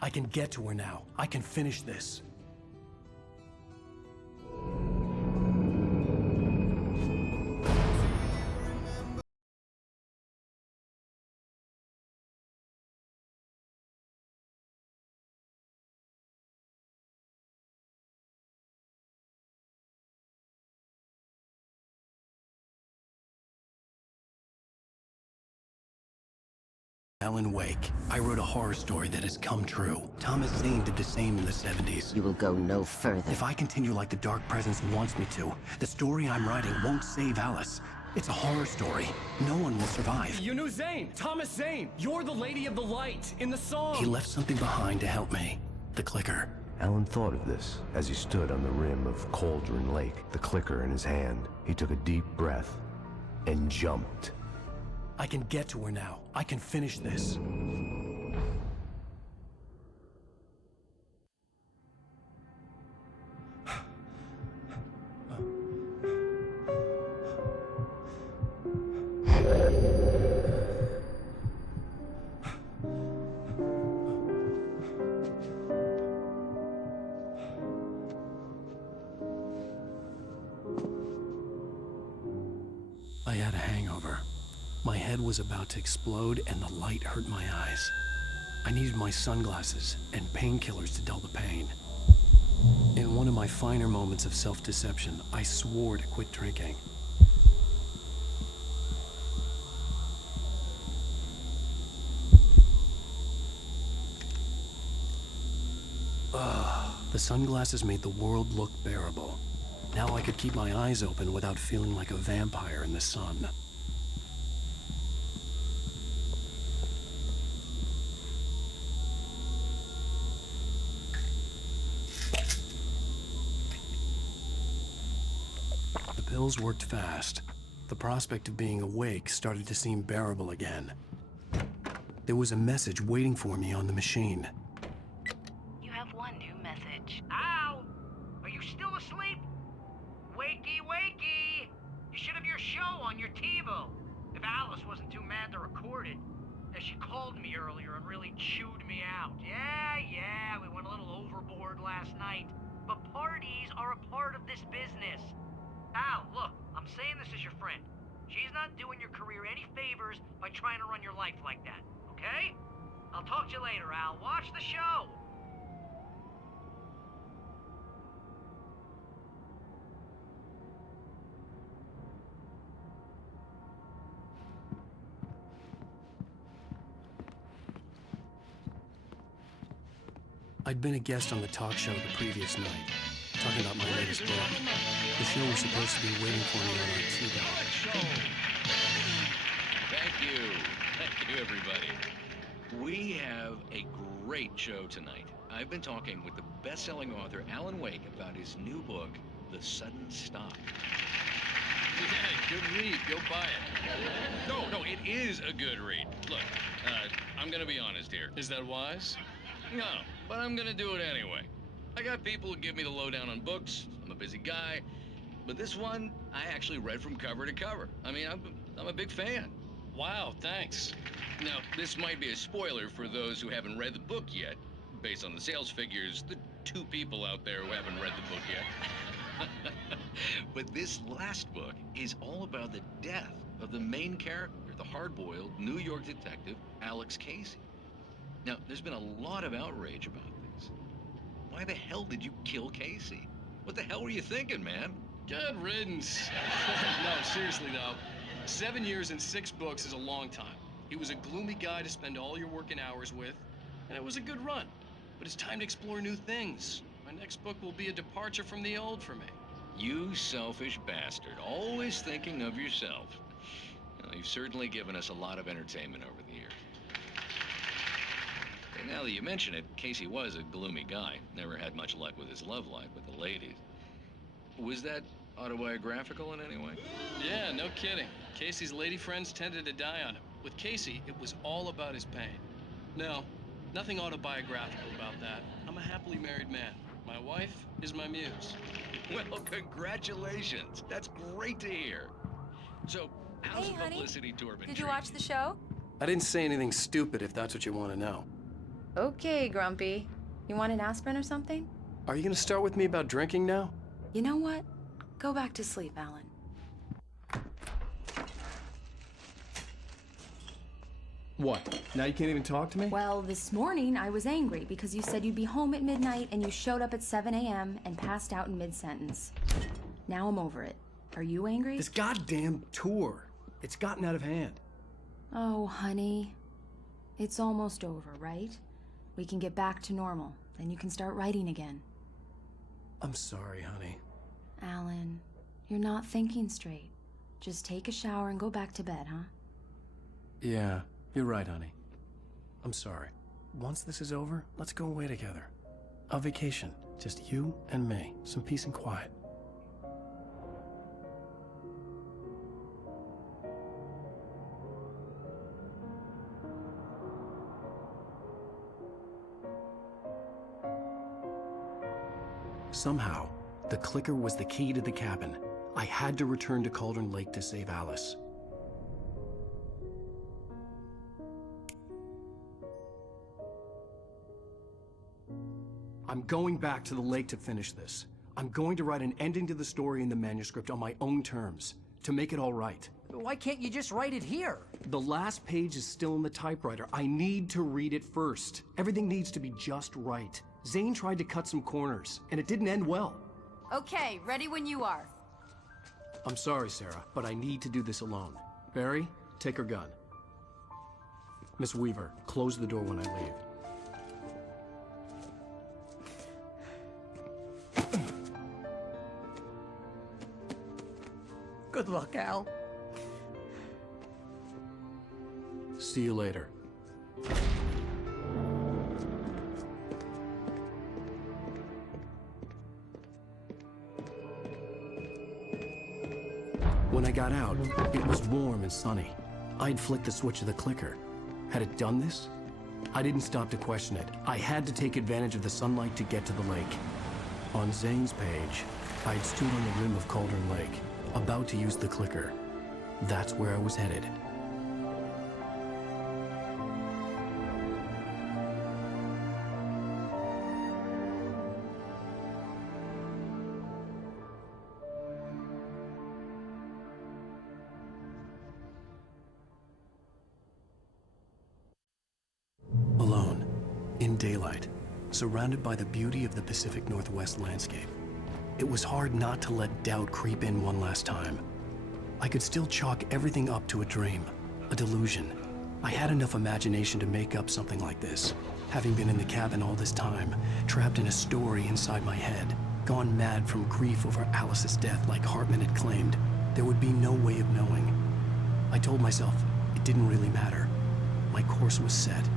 I can get to her now. I can finish this. Alan Wake. I wrote a horror story that has come true. Thomas Zane did the same in the 70s. You will go no further. If I continue like the Dark Presence wants me to, the story I'm writing won't save Alice. It's a horror story. No one will survive. You knew Zane! Thomas Zane! You're the Lady of the Light in the song! He left something behind to help me. The clicker. Alan thought of this as he stood on the rim of Cauldron Lake, the clicker in his hand. He took a deep breath and jumped. I can get to her now. I can finish this. I had a hangover. My head was about to explode and the light hurt my eyes. I needed my sunglasses and painkillers to dull the pain. In one of my finer moments of self-deception, I swore to quit drinking. The sunglasses made the world look bearable. Now I could keep my eyes open without feeling like a vampire in the sun. The pills worked fast. The prospect of being awake started to seem bearable again. There was a message waiting for me on the machine. You have one new message. Al! Are you still asleep? Wakey, wakey! You should have your show on your TiVo. If Alice wasn't too mad to record it. As she called me earlier and really chewed me out. Yeah, we went a little overboard last night. But parties are a part of this business. Al, look, I'm saying this as your friend. She's not doing your career any favors by trying to run your life like that, okay? I'll talk to you later, Al. Watch the show. I'd been a guest on the talk show the previous night, talking about my latest book. The show was supposed to be waiting for me on our TiVo. Thank you, everybody. We have a great show tonight. I've been talking with the best-selling author Alan Wake about his new book, The Sudden Stop. Yeah, good read. Go buy it. No, it is a good read. Look, I'm gonna be honest here. Is that wise? No, but I'm gonna do it anyway. I got people who give me the lowdown on books. I'm a busy guy. But this one, I actually read from cover to cover. I mean, I'm a big fan. Wow, thanks. Now, this might be a spoiler for those who haven't read the book yet. Based on the sales figures, the 2 people out there who haven't read the book yet. But this last book is all about the death of the main character, the hard-boiled New York detective, Alex Casey. Now, there's been a lot of outrage about this. Why the hell did you kill Casey? What the hell were you thinking, man? Good riddance. No, seriously though, 7 years and 6 books is a long time. He was a gloomy guy to spend all your working hours with, and it was a good run. But it's time to explore new things. My next book will be a departure from the old for me. You selfish bastard, always thinking of yourself. Well, you've certainly given us a lot of entertainment over the years. Now that you mention it, Casey was a gloomy guy. Never had much luck with his love life with the ladies. Was that autobiographical in any way? Yeah, no kidding. Casey's lady friends tended to die on him. With Casey, it was all about his pain. No, nothing autobiographical about that. I'm a happily married man. My wife is my muse. Well, congratulations. That's great to hear. So, how's the publicity tour been? Did you watch the show? I didn't say anything stupid if that's what you want to know. Okay, Grumpy. You want an aspirin or something? Are you going to start with me about drinking now? You know what? Go back to sleep, Alan. What? Now you can't even talk to me? Well, this morning I was angry because you said you'd be home at midnight and you showed up at 7 a.m. and passed out in mid-sentence. Now I'm over it. Are you angry? This goddamn tour. It's gotten out of hand. Oh, honey. It's almost over, right? We can get back to normal. Then you can start writing again. I'm sorry, honey. Alan, you're not thinking straight. Just take a shower and go back to bed, huh? Yeah, you're right, honey. I'm sorry. Once this is over, let's go away together. A vacation. Just you and me. Some peace and quiet. Somehow, the clicker was the key to the cabin. I had to return to Cauldron Lake to save Alice. I'm going back to the lake to finish this. I'm going to write an ending to the story in the manuscript on my own terms, to make it all right. Why can't you just write it here? The last page is still in the typewriter. I need to read it first. Everything needs to be just right. Zane tried to cut some corners, and it didn't end well. Okay, ready when you are. I'm sorry, Sarah, but I need to do this alone. Barry, take her gun. Miss Weaver, close the door when I leave. Good luck, Al. See you later. When I got out, it was warm and sunny. I'd flicked the switch of the clicker. Had it done this? I didn't stop to question it. I had to take advantage of the sunlight to get to the lake. On Zane's page, I'd stood on the rim of Cauldron Lake, about to use the clicker. That's where I was headed. Alone, in daylight, surrounded by the beauty of the Pacific Northwest landscape. It was hard not to let doubt creep in one last time. I could still chalk everything up to a dream, a delusion. I had enough imagination to make up something like this, having been in the cabin all this time, trapped in a story inside my head, gone mad from grief over Alice's death like Hartman had claimed. There would be no way of knowing. I told myself it didn't really matter. My course was set.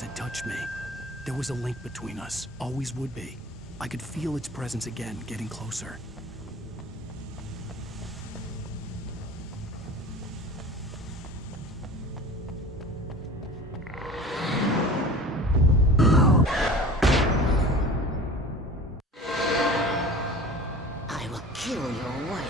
Had touched me. There was a link between us, always would be. I could feel its presence again, getting closer. I will kill your wife.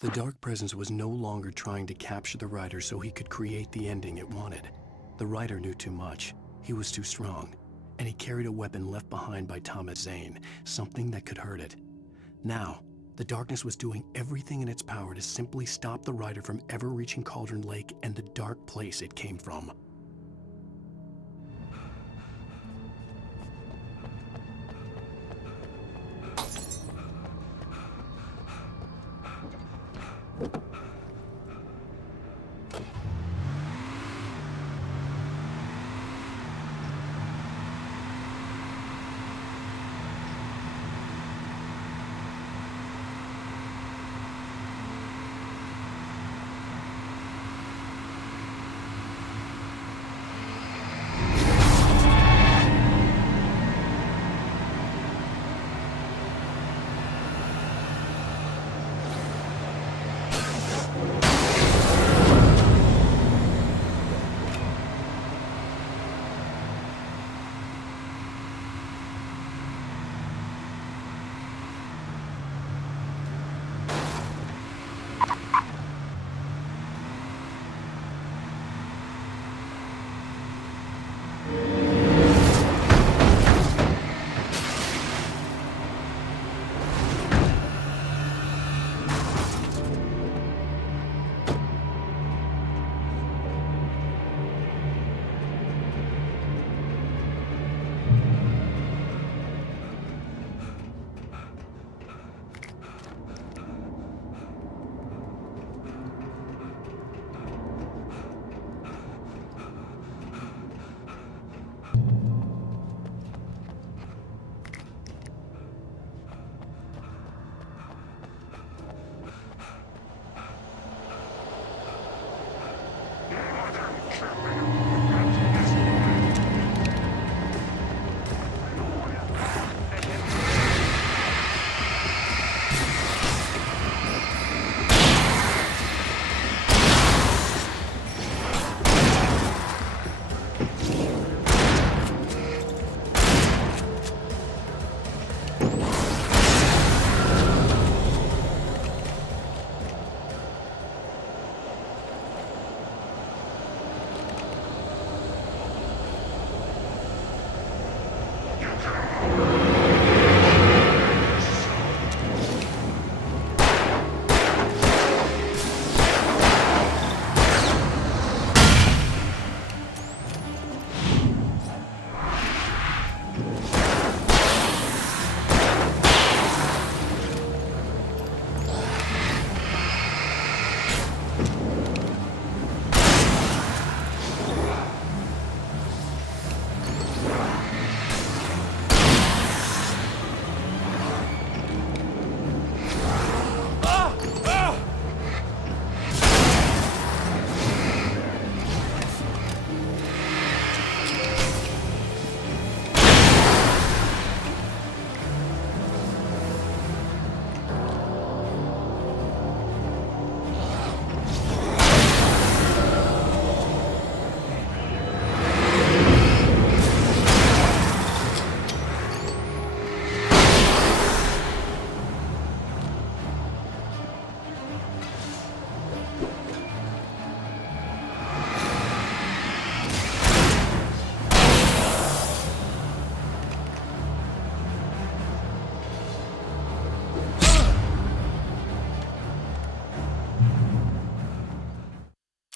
The Dark Presence was no longer trying to capture the Rider so he could create the ending it wanted. The Rider knew too much. He was too strong. And he carried a weapon left behind by Thomas Zane, something that could hurt it. Now, the darkness was doing everything in its power to simply stop the Rider from ever reaching Cauldron Lake and the dark place it came from.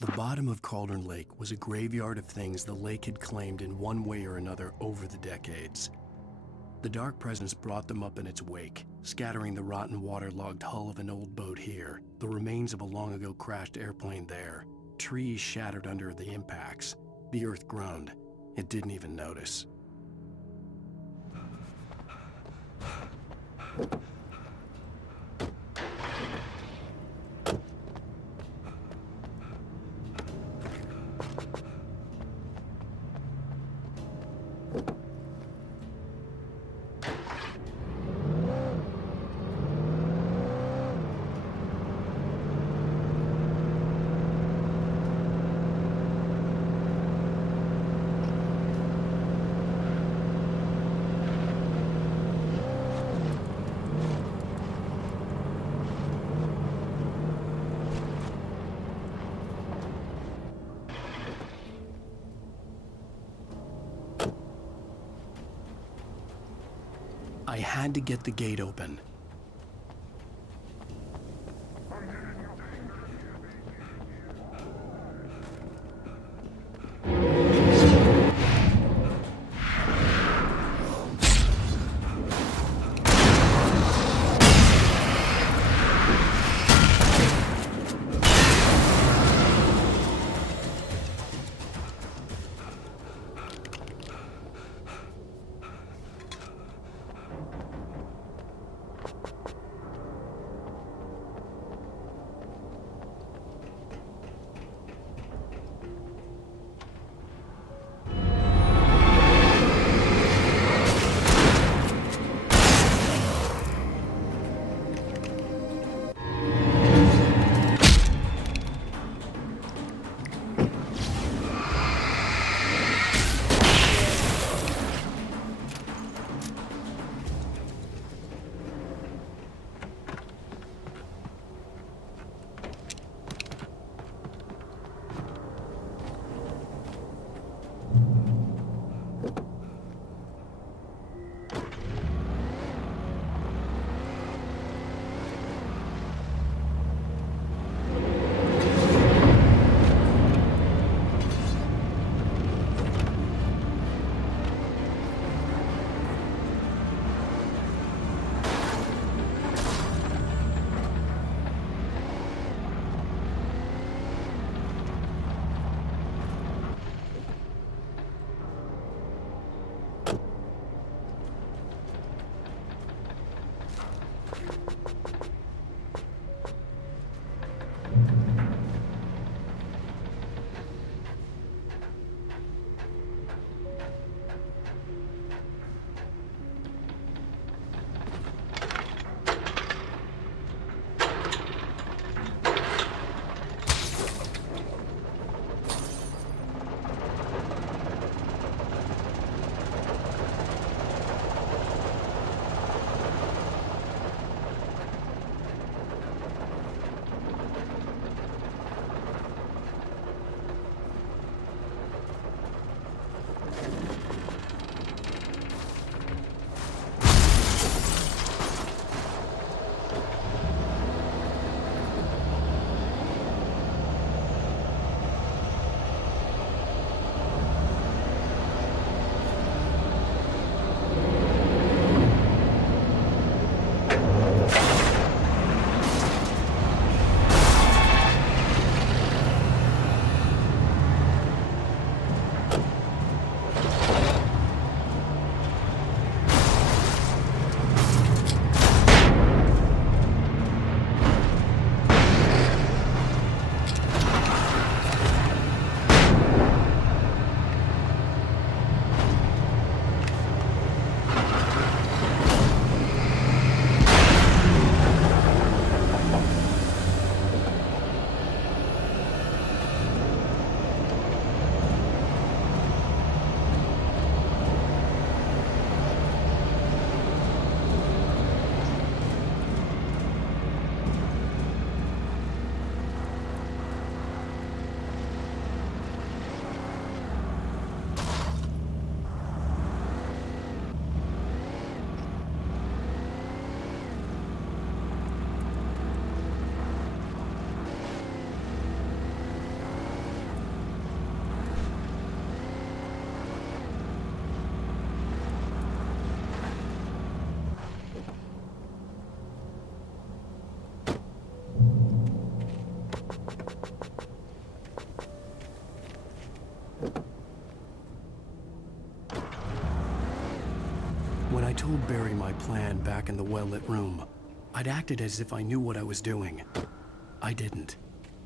The bottom of Cauldron Lake was a graveyard of things the lake had claimed in one way or another over the decades. The Dark Presence brought them up in its wake, scattering the rotten waterlogged hull of an old boat here, the remains of a long-ago crashed airplane there, trees shattered under the impacts. The earth groaned. It didn't even notice. I had to get the gate open. When I told Barry my plan back in the well-lit room, I'd acted as if I knew what I was doing. I didn't.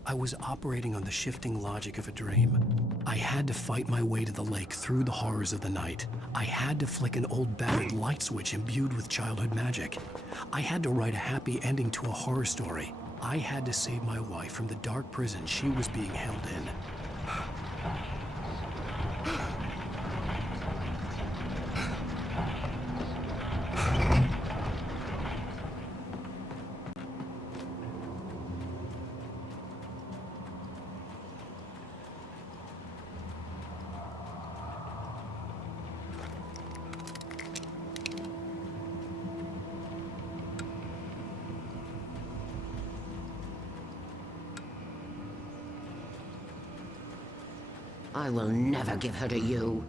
I was operating on the shifting logic of a dream. I had to fight my way to the lake through the horrors of the night. I had to flick an old battered light switch imbued with childhood magic. I had to write a happy ending to a horror story. I had to save my wife from the dark prison she was being held in. I will never give her to you.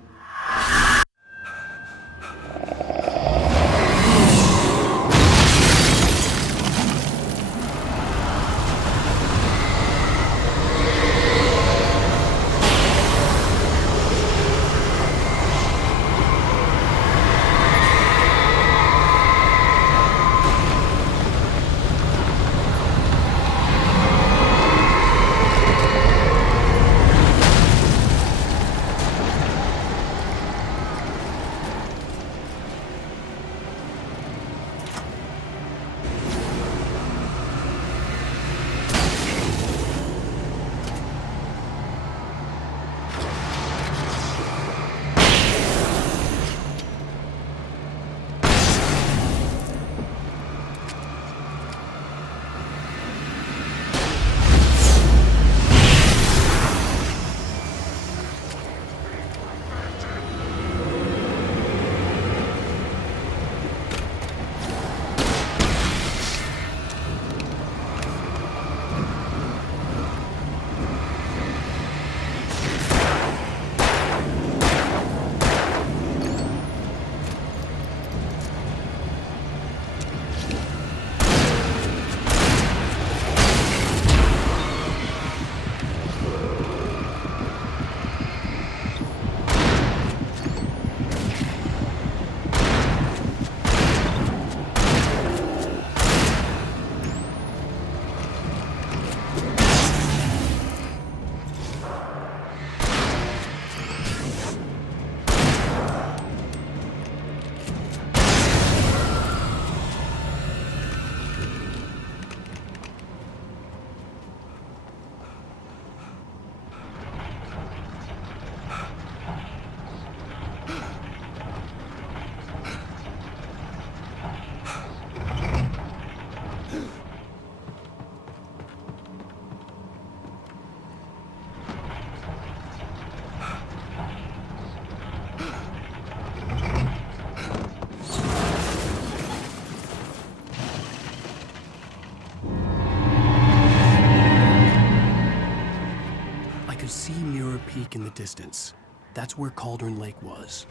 See Mirror Peak in the distance. That's where Cauldron Lake was.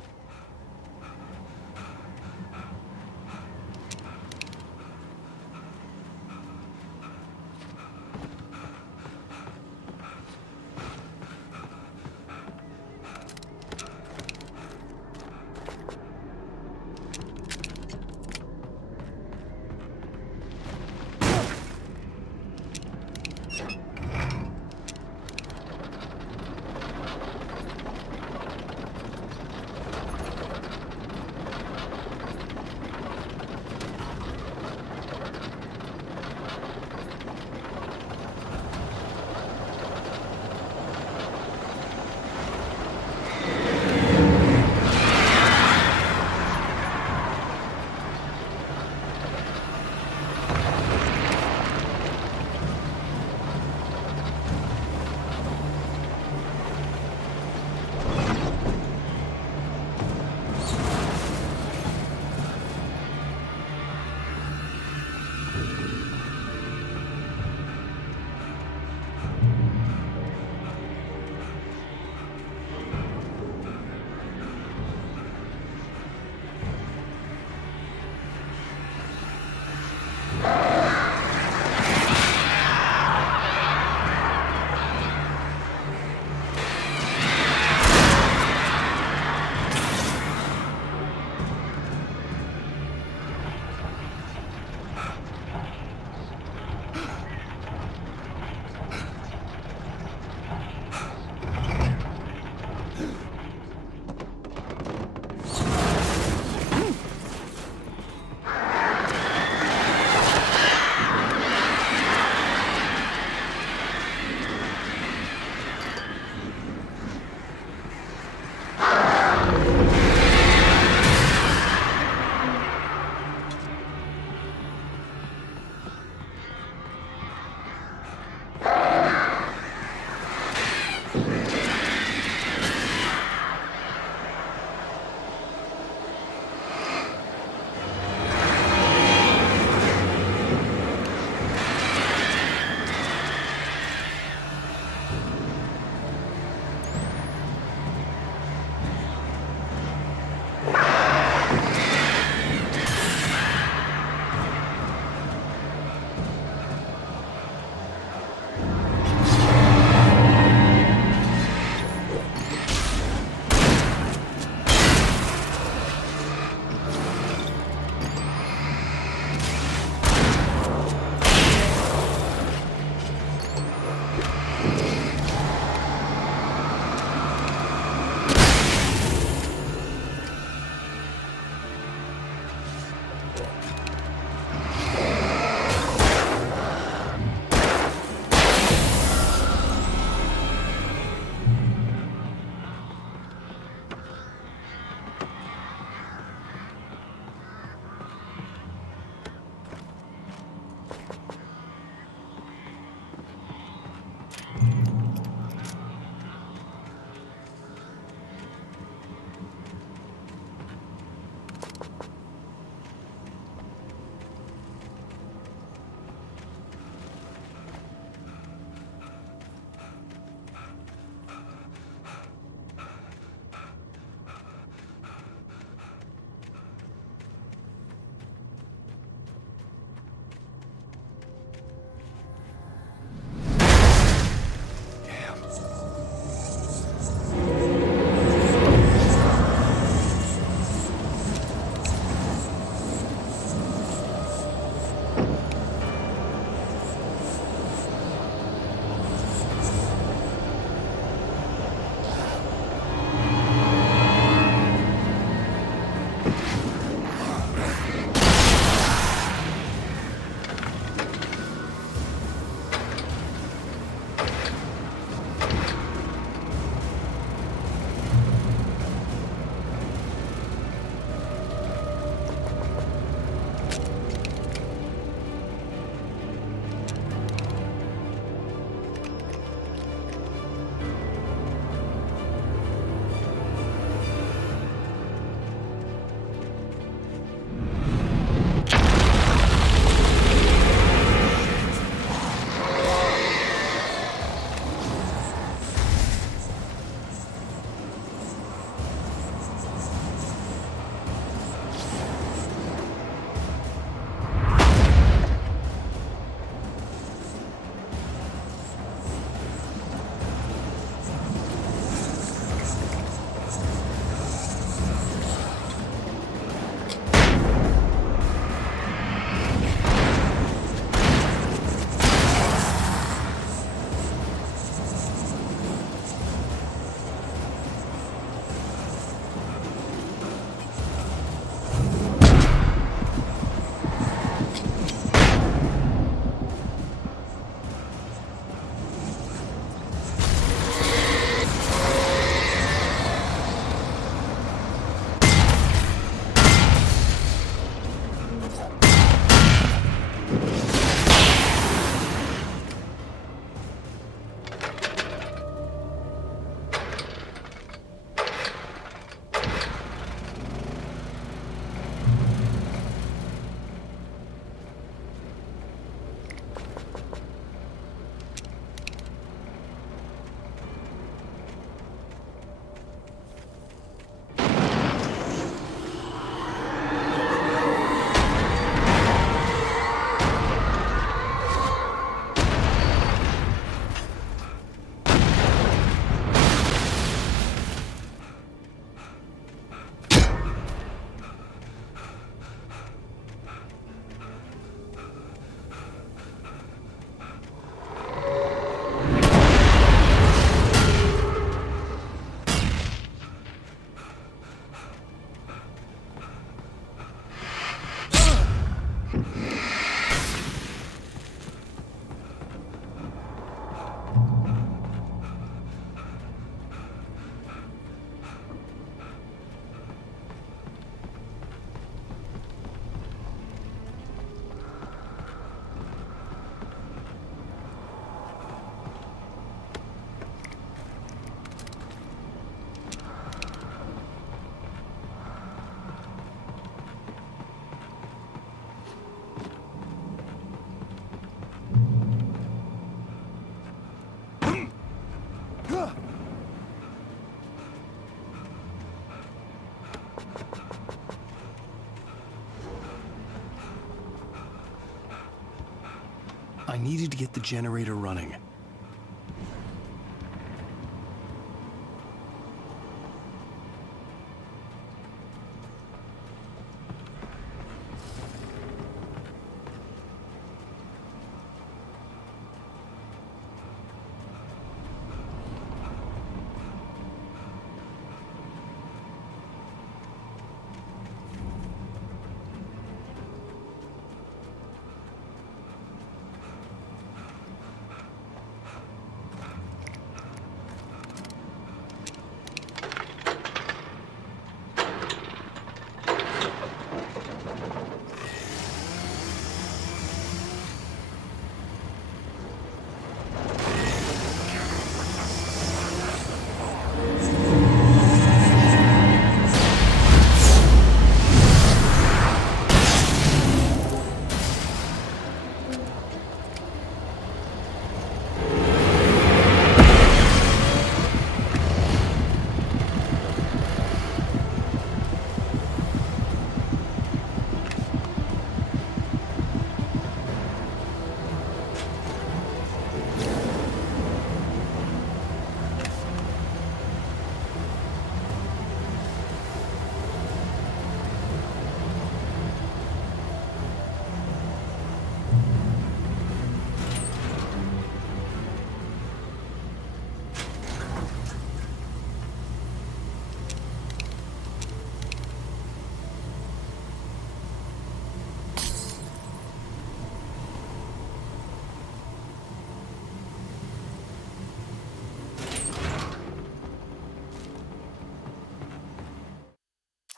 I needed to get the generator running.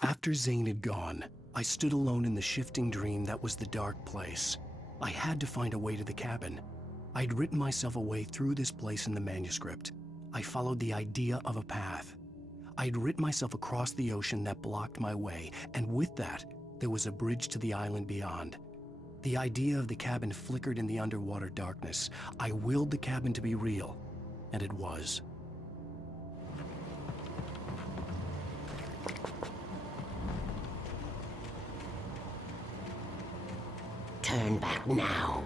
After Zane had gone, I stood alone in the shifting dream that was the dark place. I had to find a way to the cabin. I'd written myself a way through this place in the manuscript. I followed the idea of a path. I'd written myself across the ocean that blocked my way, and with that, there was a bridge to the island beyond. The idea of the cabin flickered in the underwater darkness. I willed the cabin to be real, and it was. Turn back now.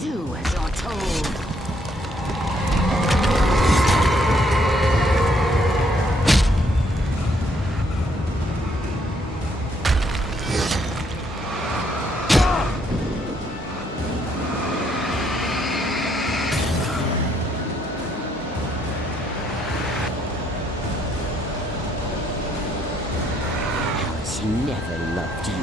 Do as you're told. Alice never loved you.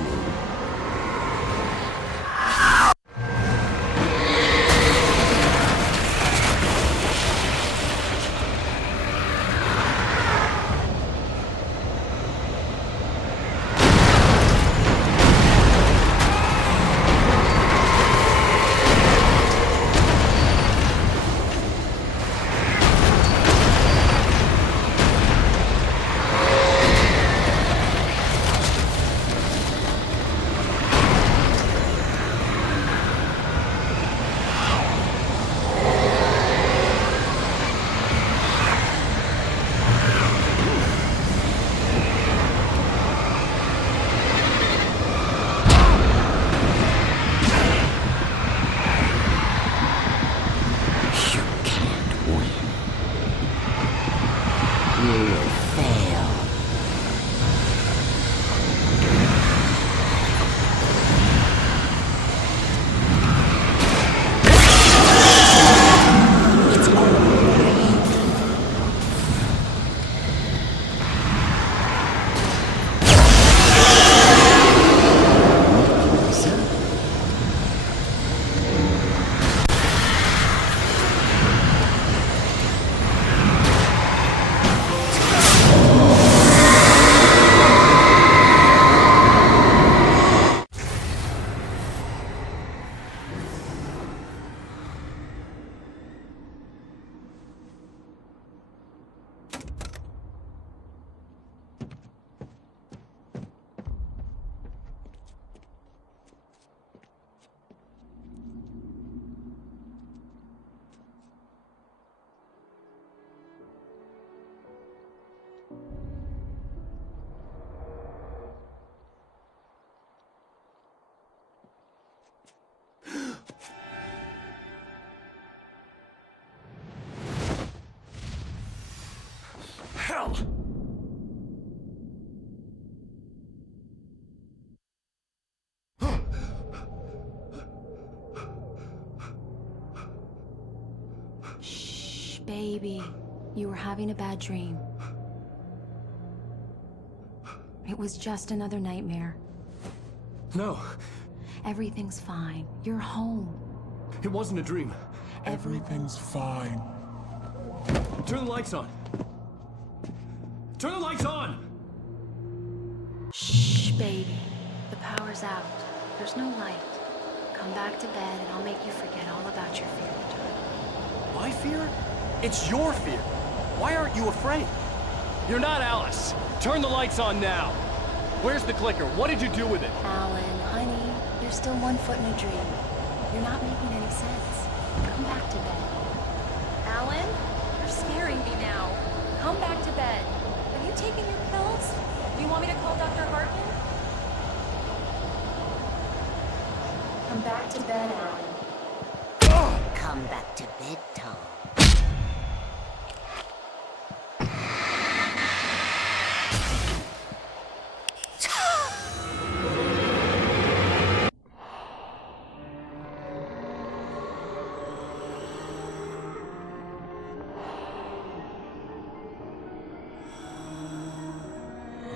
Baby, you were having a bad dream. It was just another nightmare. No. Everything's fine. You're home. It wasn't a dream. Everything's fine. Turn the lights on. Turn the lights on! Shh, baby. The power's out. There's no light. Come back to bed and I'll make you forget all about your fear. My fear? It's your fear. Why aren't you afraid? You're not Alice. Turn the lights on now. Where's the clicker? What did you do with it? Alan, honey, you're still 1 foot in a dream. You're not making any sense. Come back to bed. Alan, you're scaring me now. Come back to bed. Have you taken your pills? Do you want me to call Dr. Hartman? Come back to bed, Alan. Come back to bed, Tom.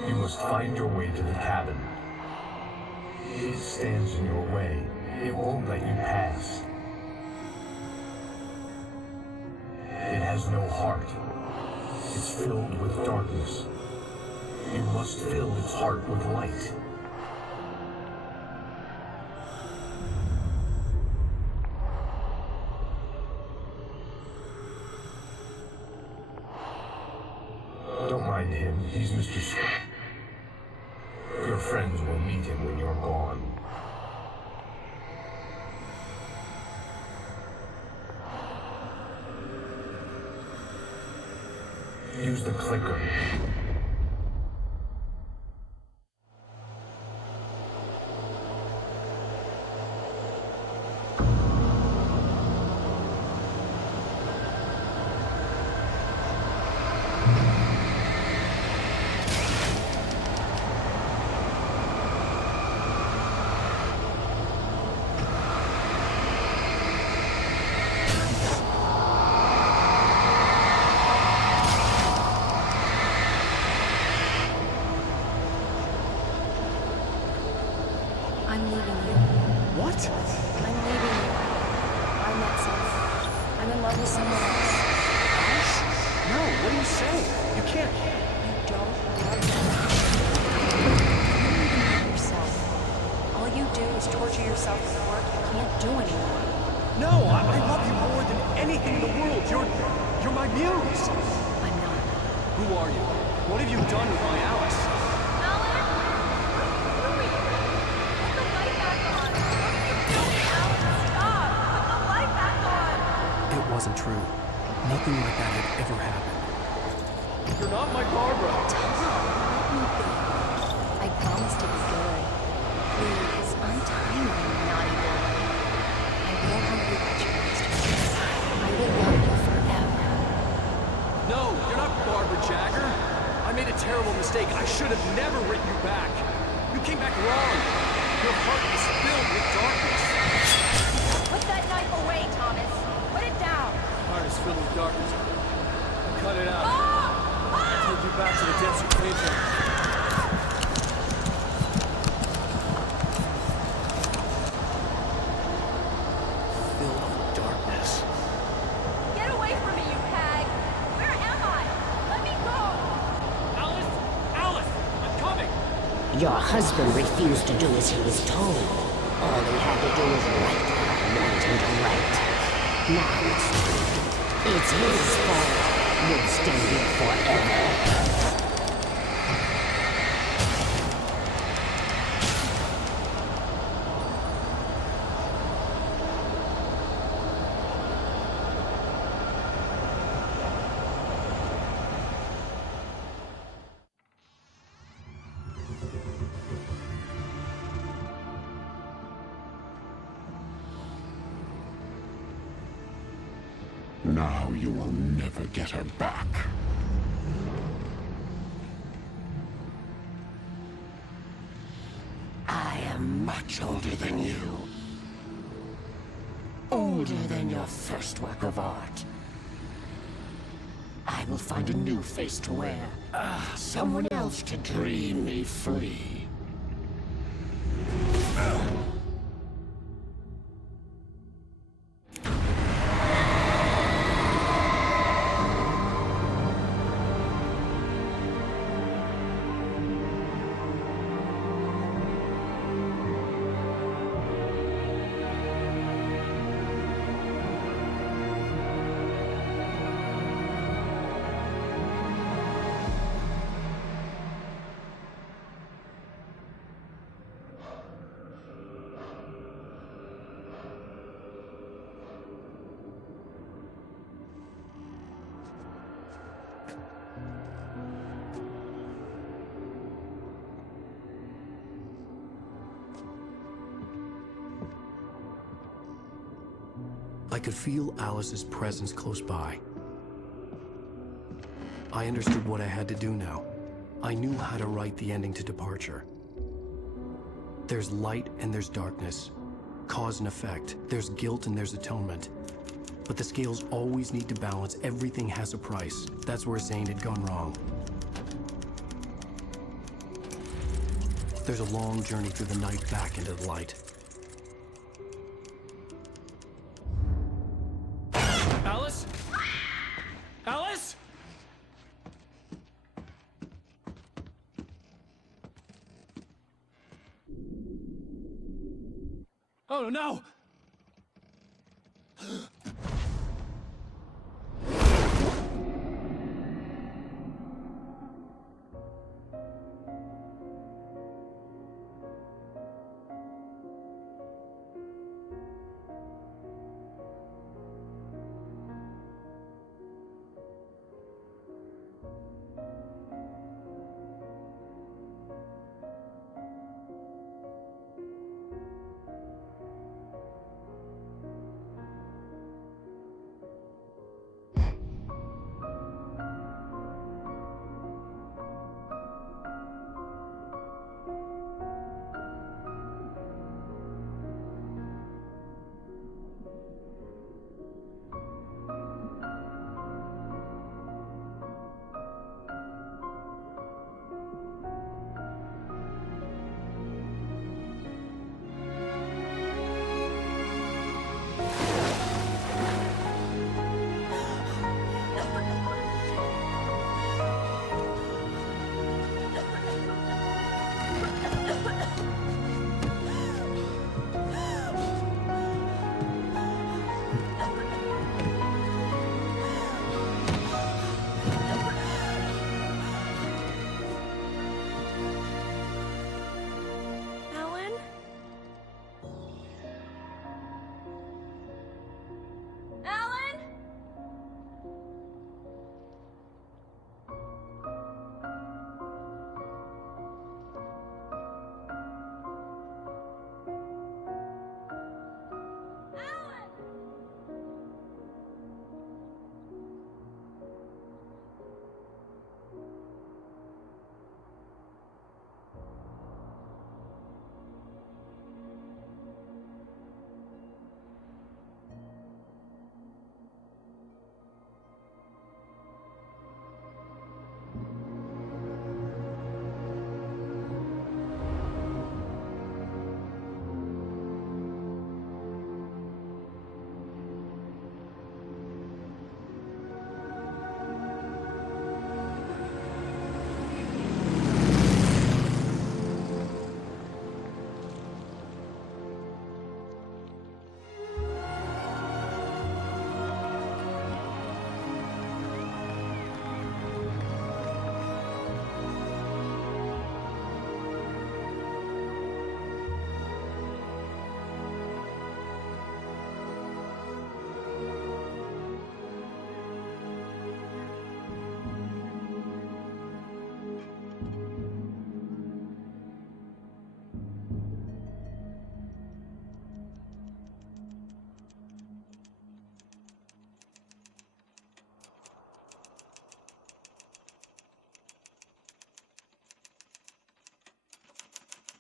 You must find your way to the cabin. It stands in your way. It won't let you pass. It has no heart. It's filled with darkness. You must fill its heart with light. Don't mind him. He's Mr. Scott. Your friends will meet him when you're gone. Use the clicker. I'm leaving you. What? I'm leaving you. I met someone. I'm in love with someone else. Alice? No, what are you saying? You can't. You don't love them. You don't even love yourself. All you do is torture yourself with work you can't do anymore. No, I love you more than anything in the world. You're my muse. I'm not. Who are you? What have you done with my Alice? It wasn't true. Nothing like that had ever happened. You're not my Barbara. Let me be. I promise to be good. Please, untie me, naughty boy. I will help you get your master. I will love you forever. No, you're not Barbara Jagger. I made a terrible mistake. I should have never written you back. You came back wrong. Your heart is filled with darkness. Put that knife away, Thomas. Put it down. Heart is filled with darkness. Cut it out. I'll take you back to the depths of nature. Filled with darkness. Get away from me, you hag. Where am I? Let me go. Alice! Alice! I'm coming! Your husband refused to do as he was told. All he had to do was write what he wanted to write. Now it's too late. It's his fault. You'll stay here forever. Now you will never get her back. I am much older than you. Older than your first work of art. I will find a new face to wear. Someone else to dream me free. I could feel Alice's presence close by. I understood what I had to do now. I knew how to write the ending to Departure. There's light and there's darkness. Cause and effect. There's guilt and there's atonement. But the scales always need to balance. Everything has a price. That's where Zane had gone wrong. There's a long journey through the night back into the light. Alice? Alice? Oh no!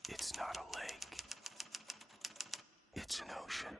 It's not a lake. It's an ocean.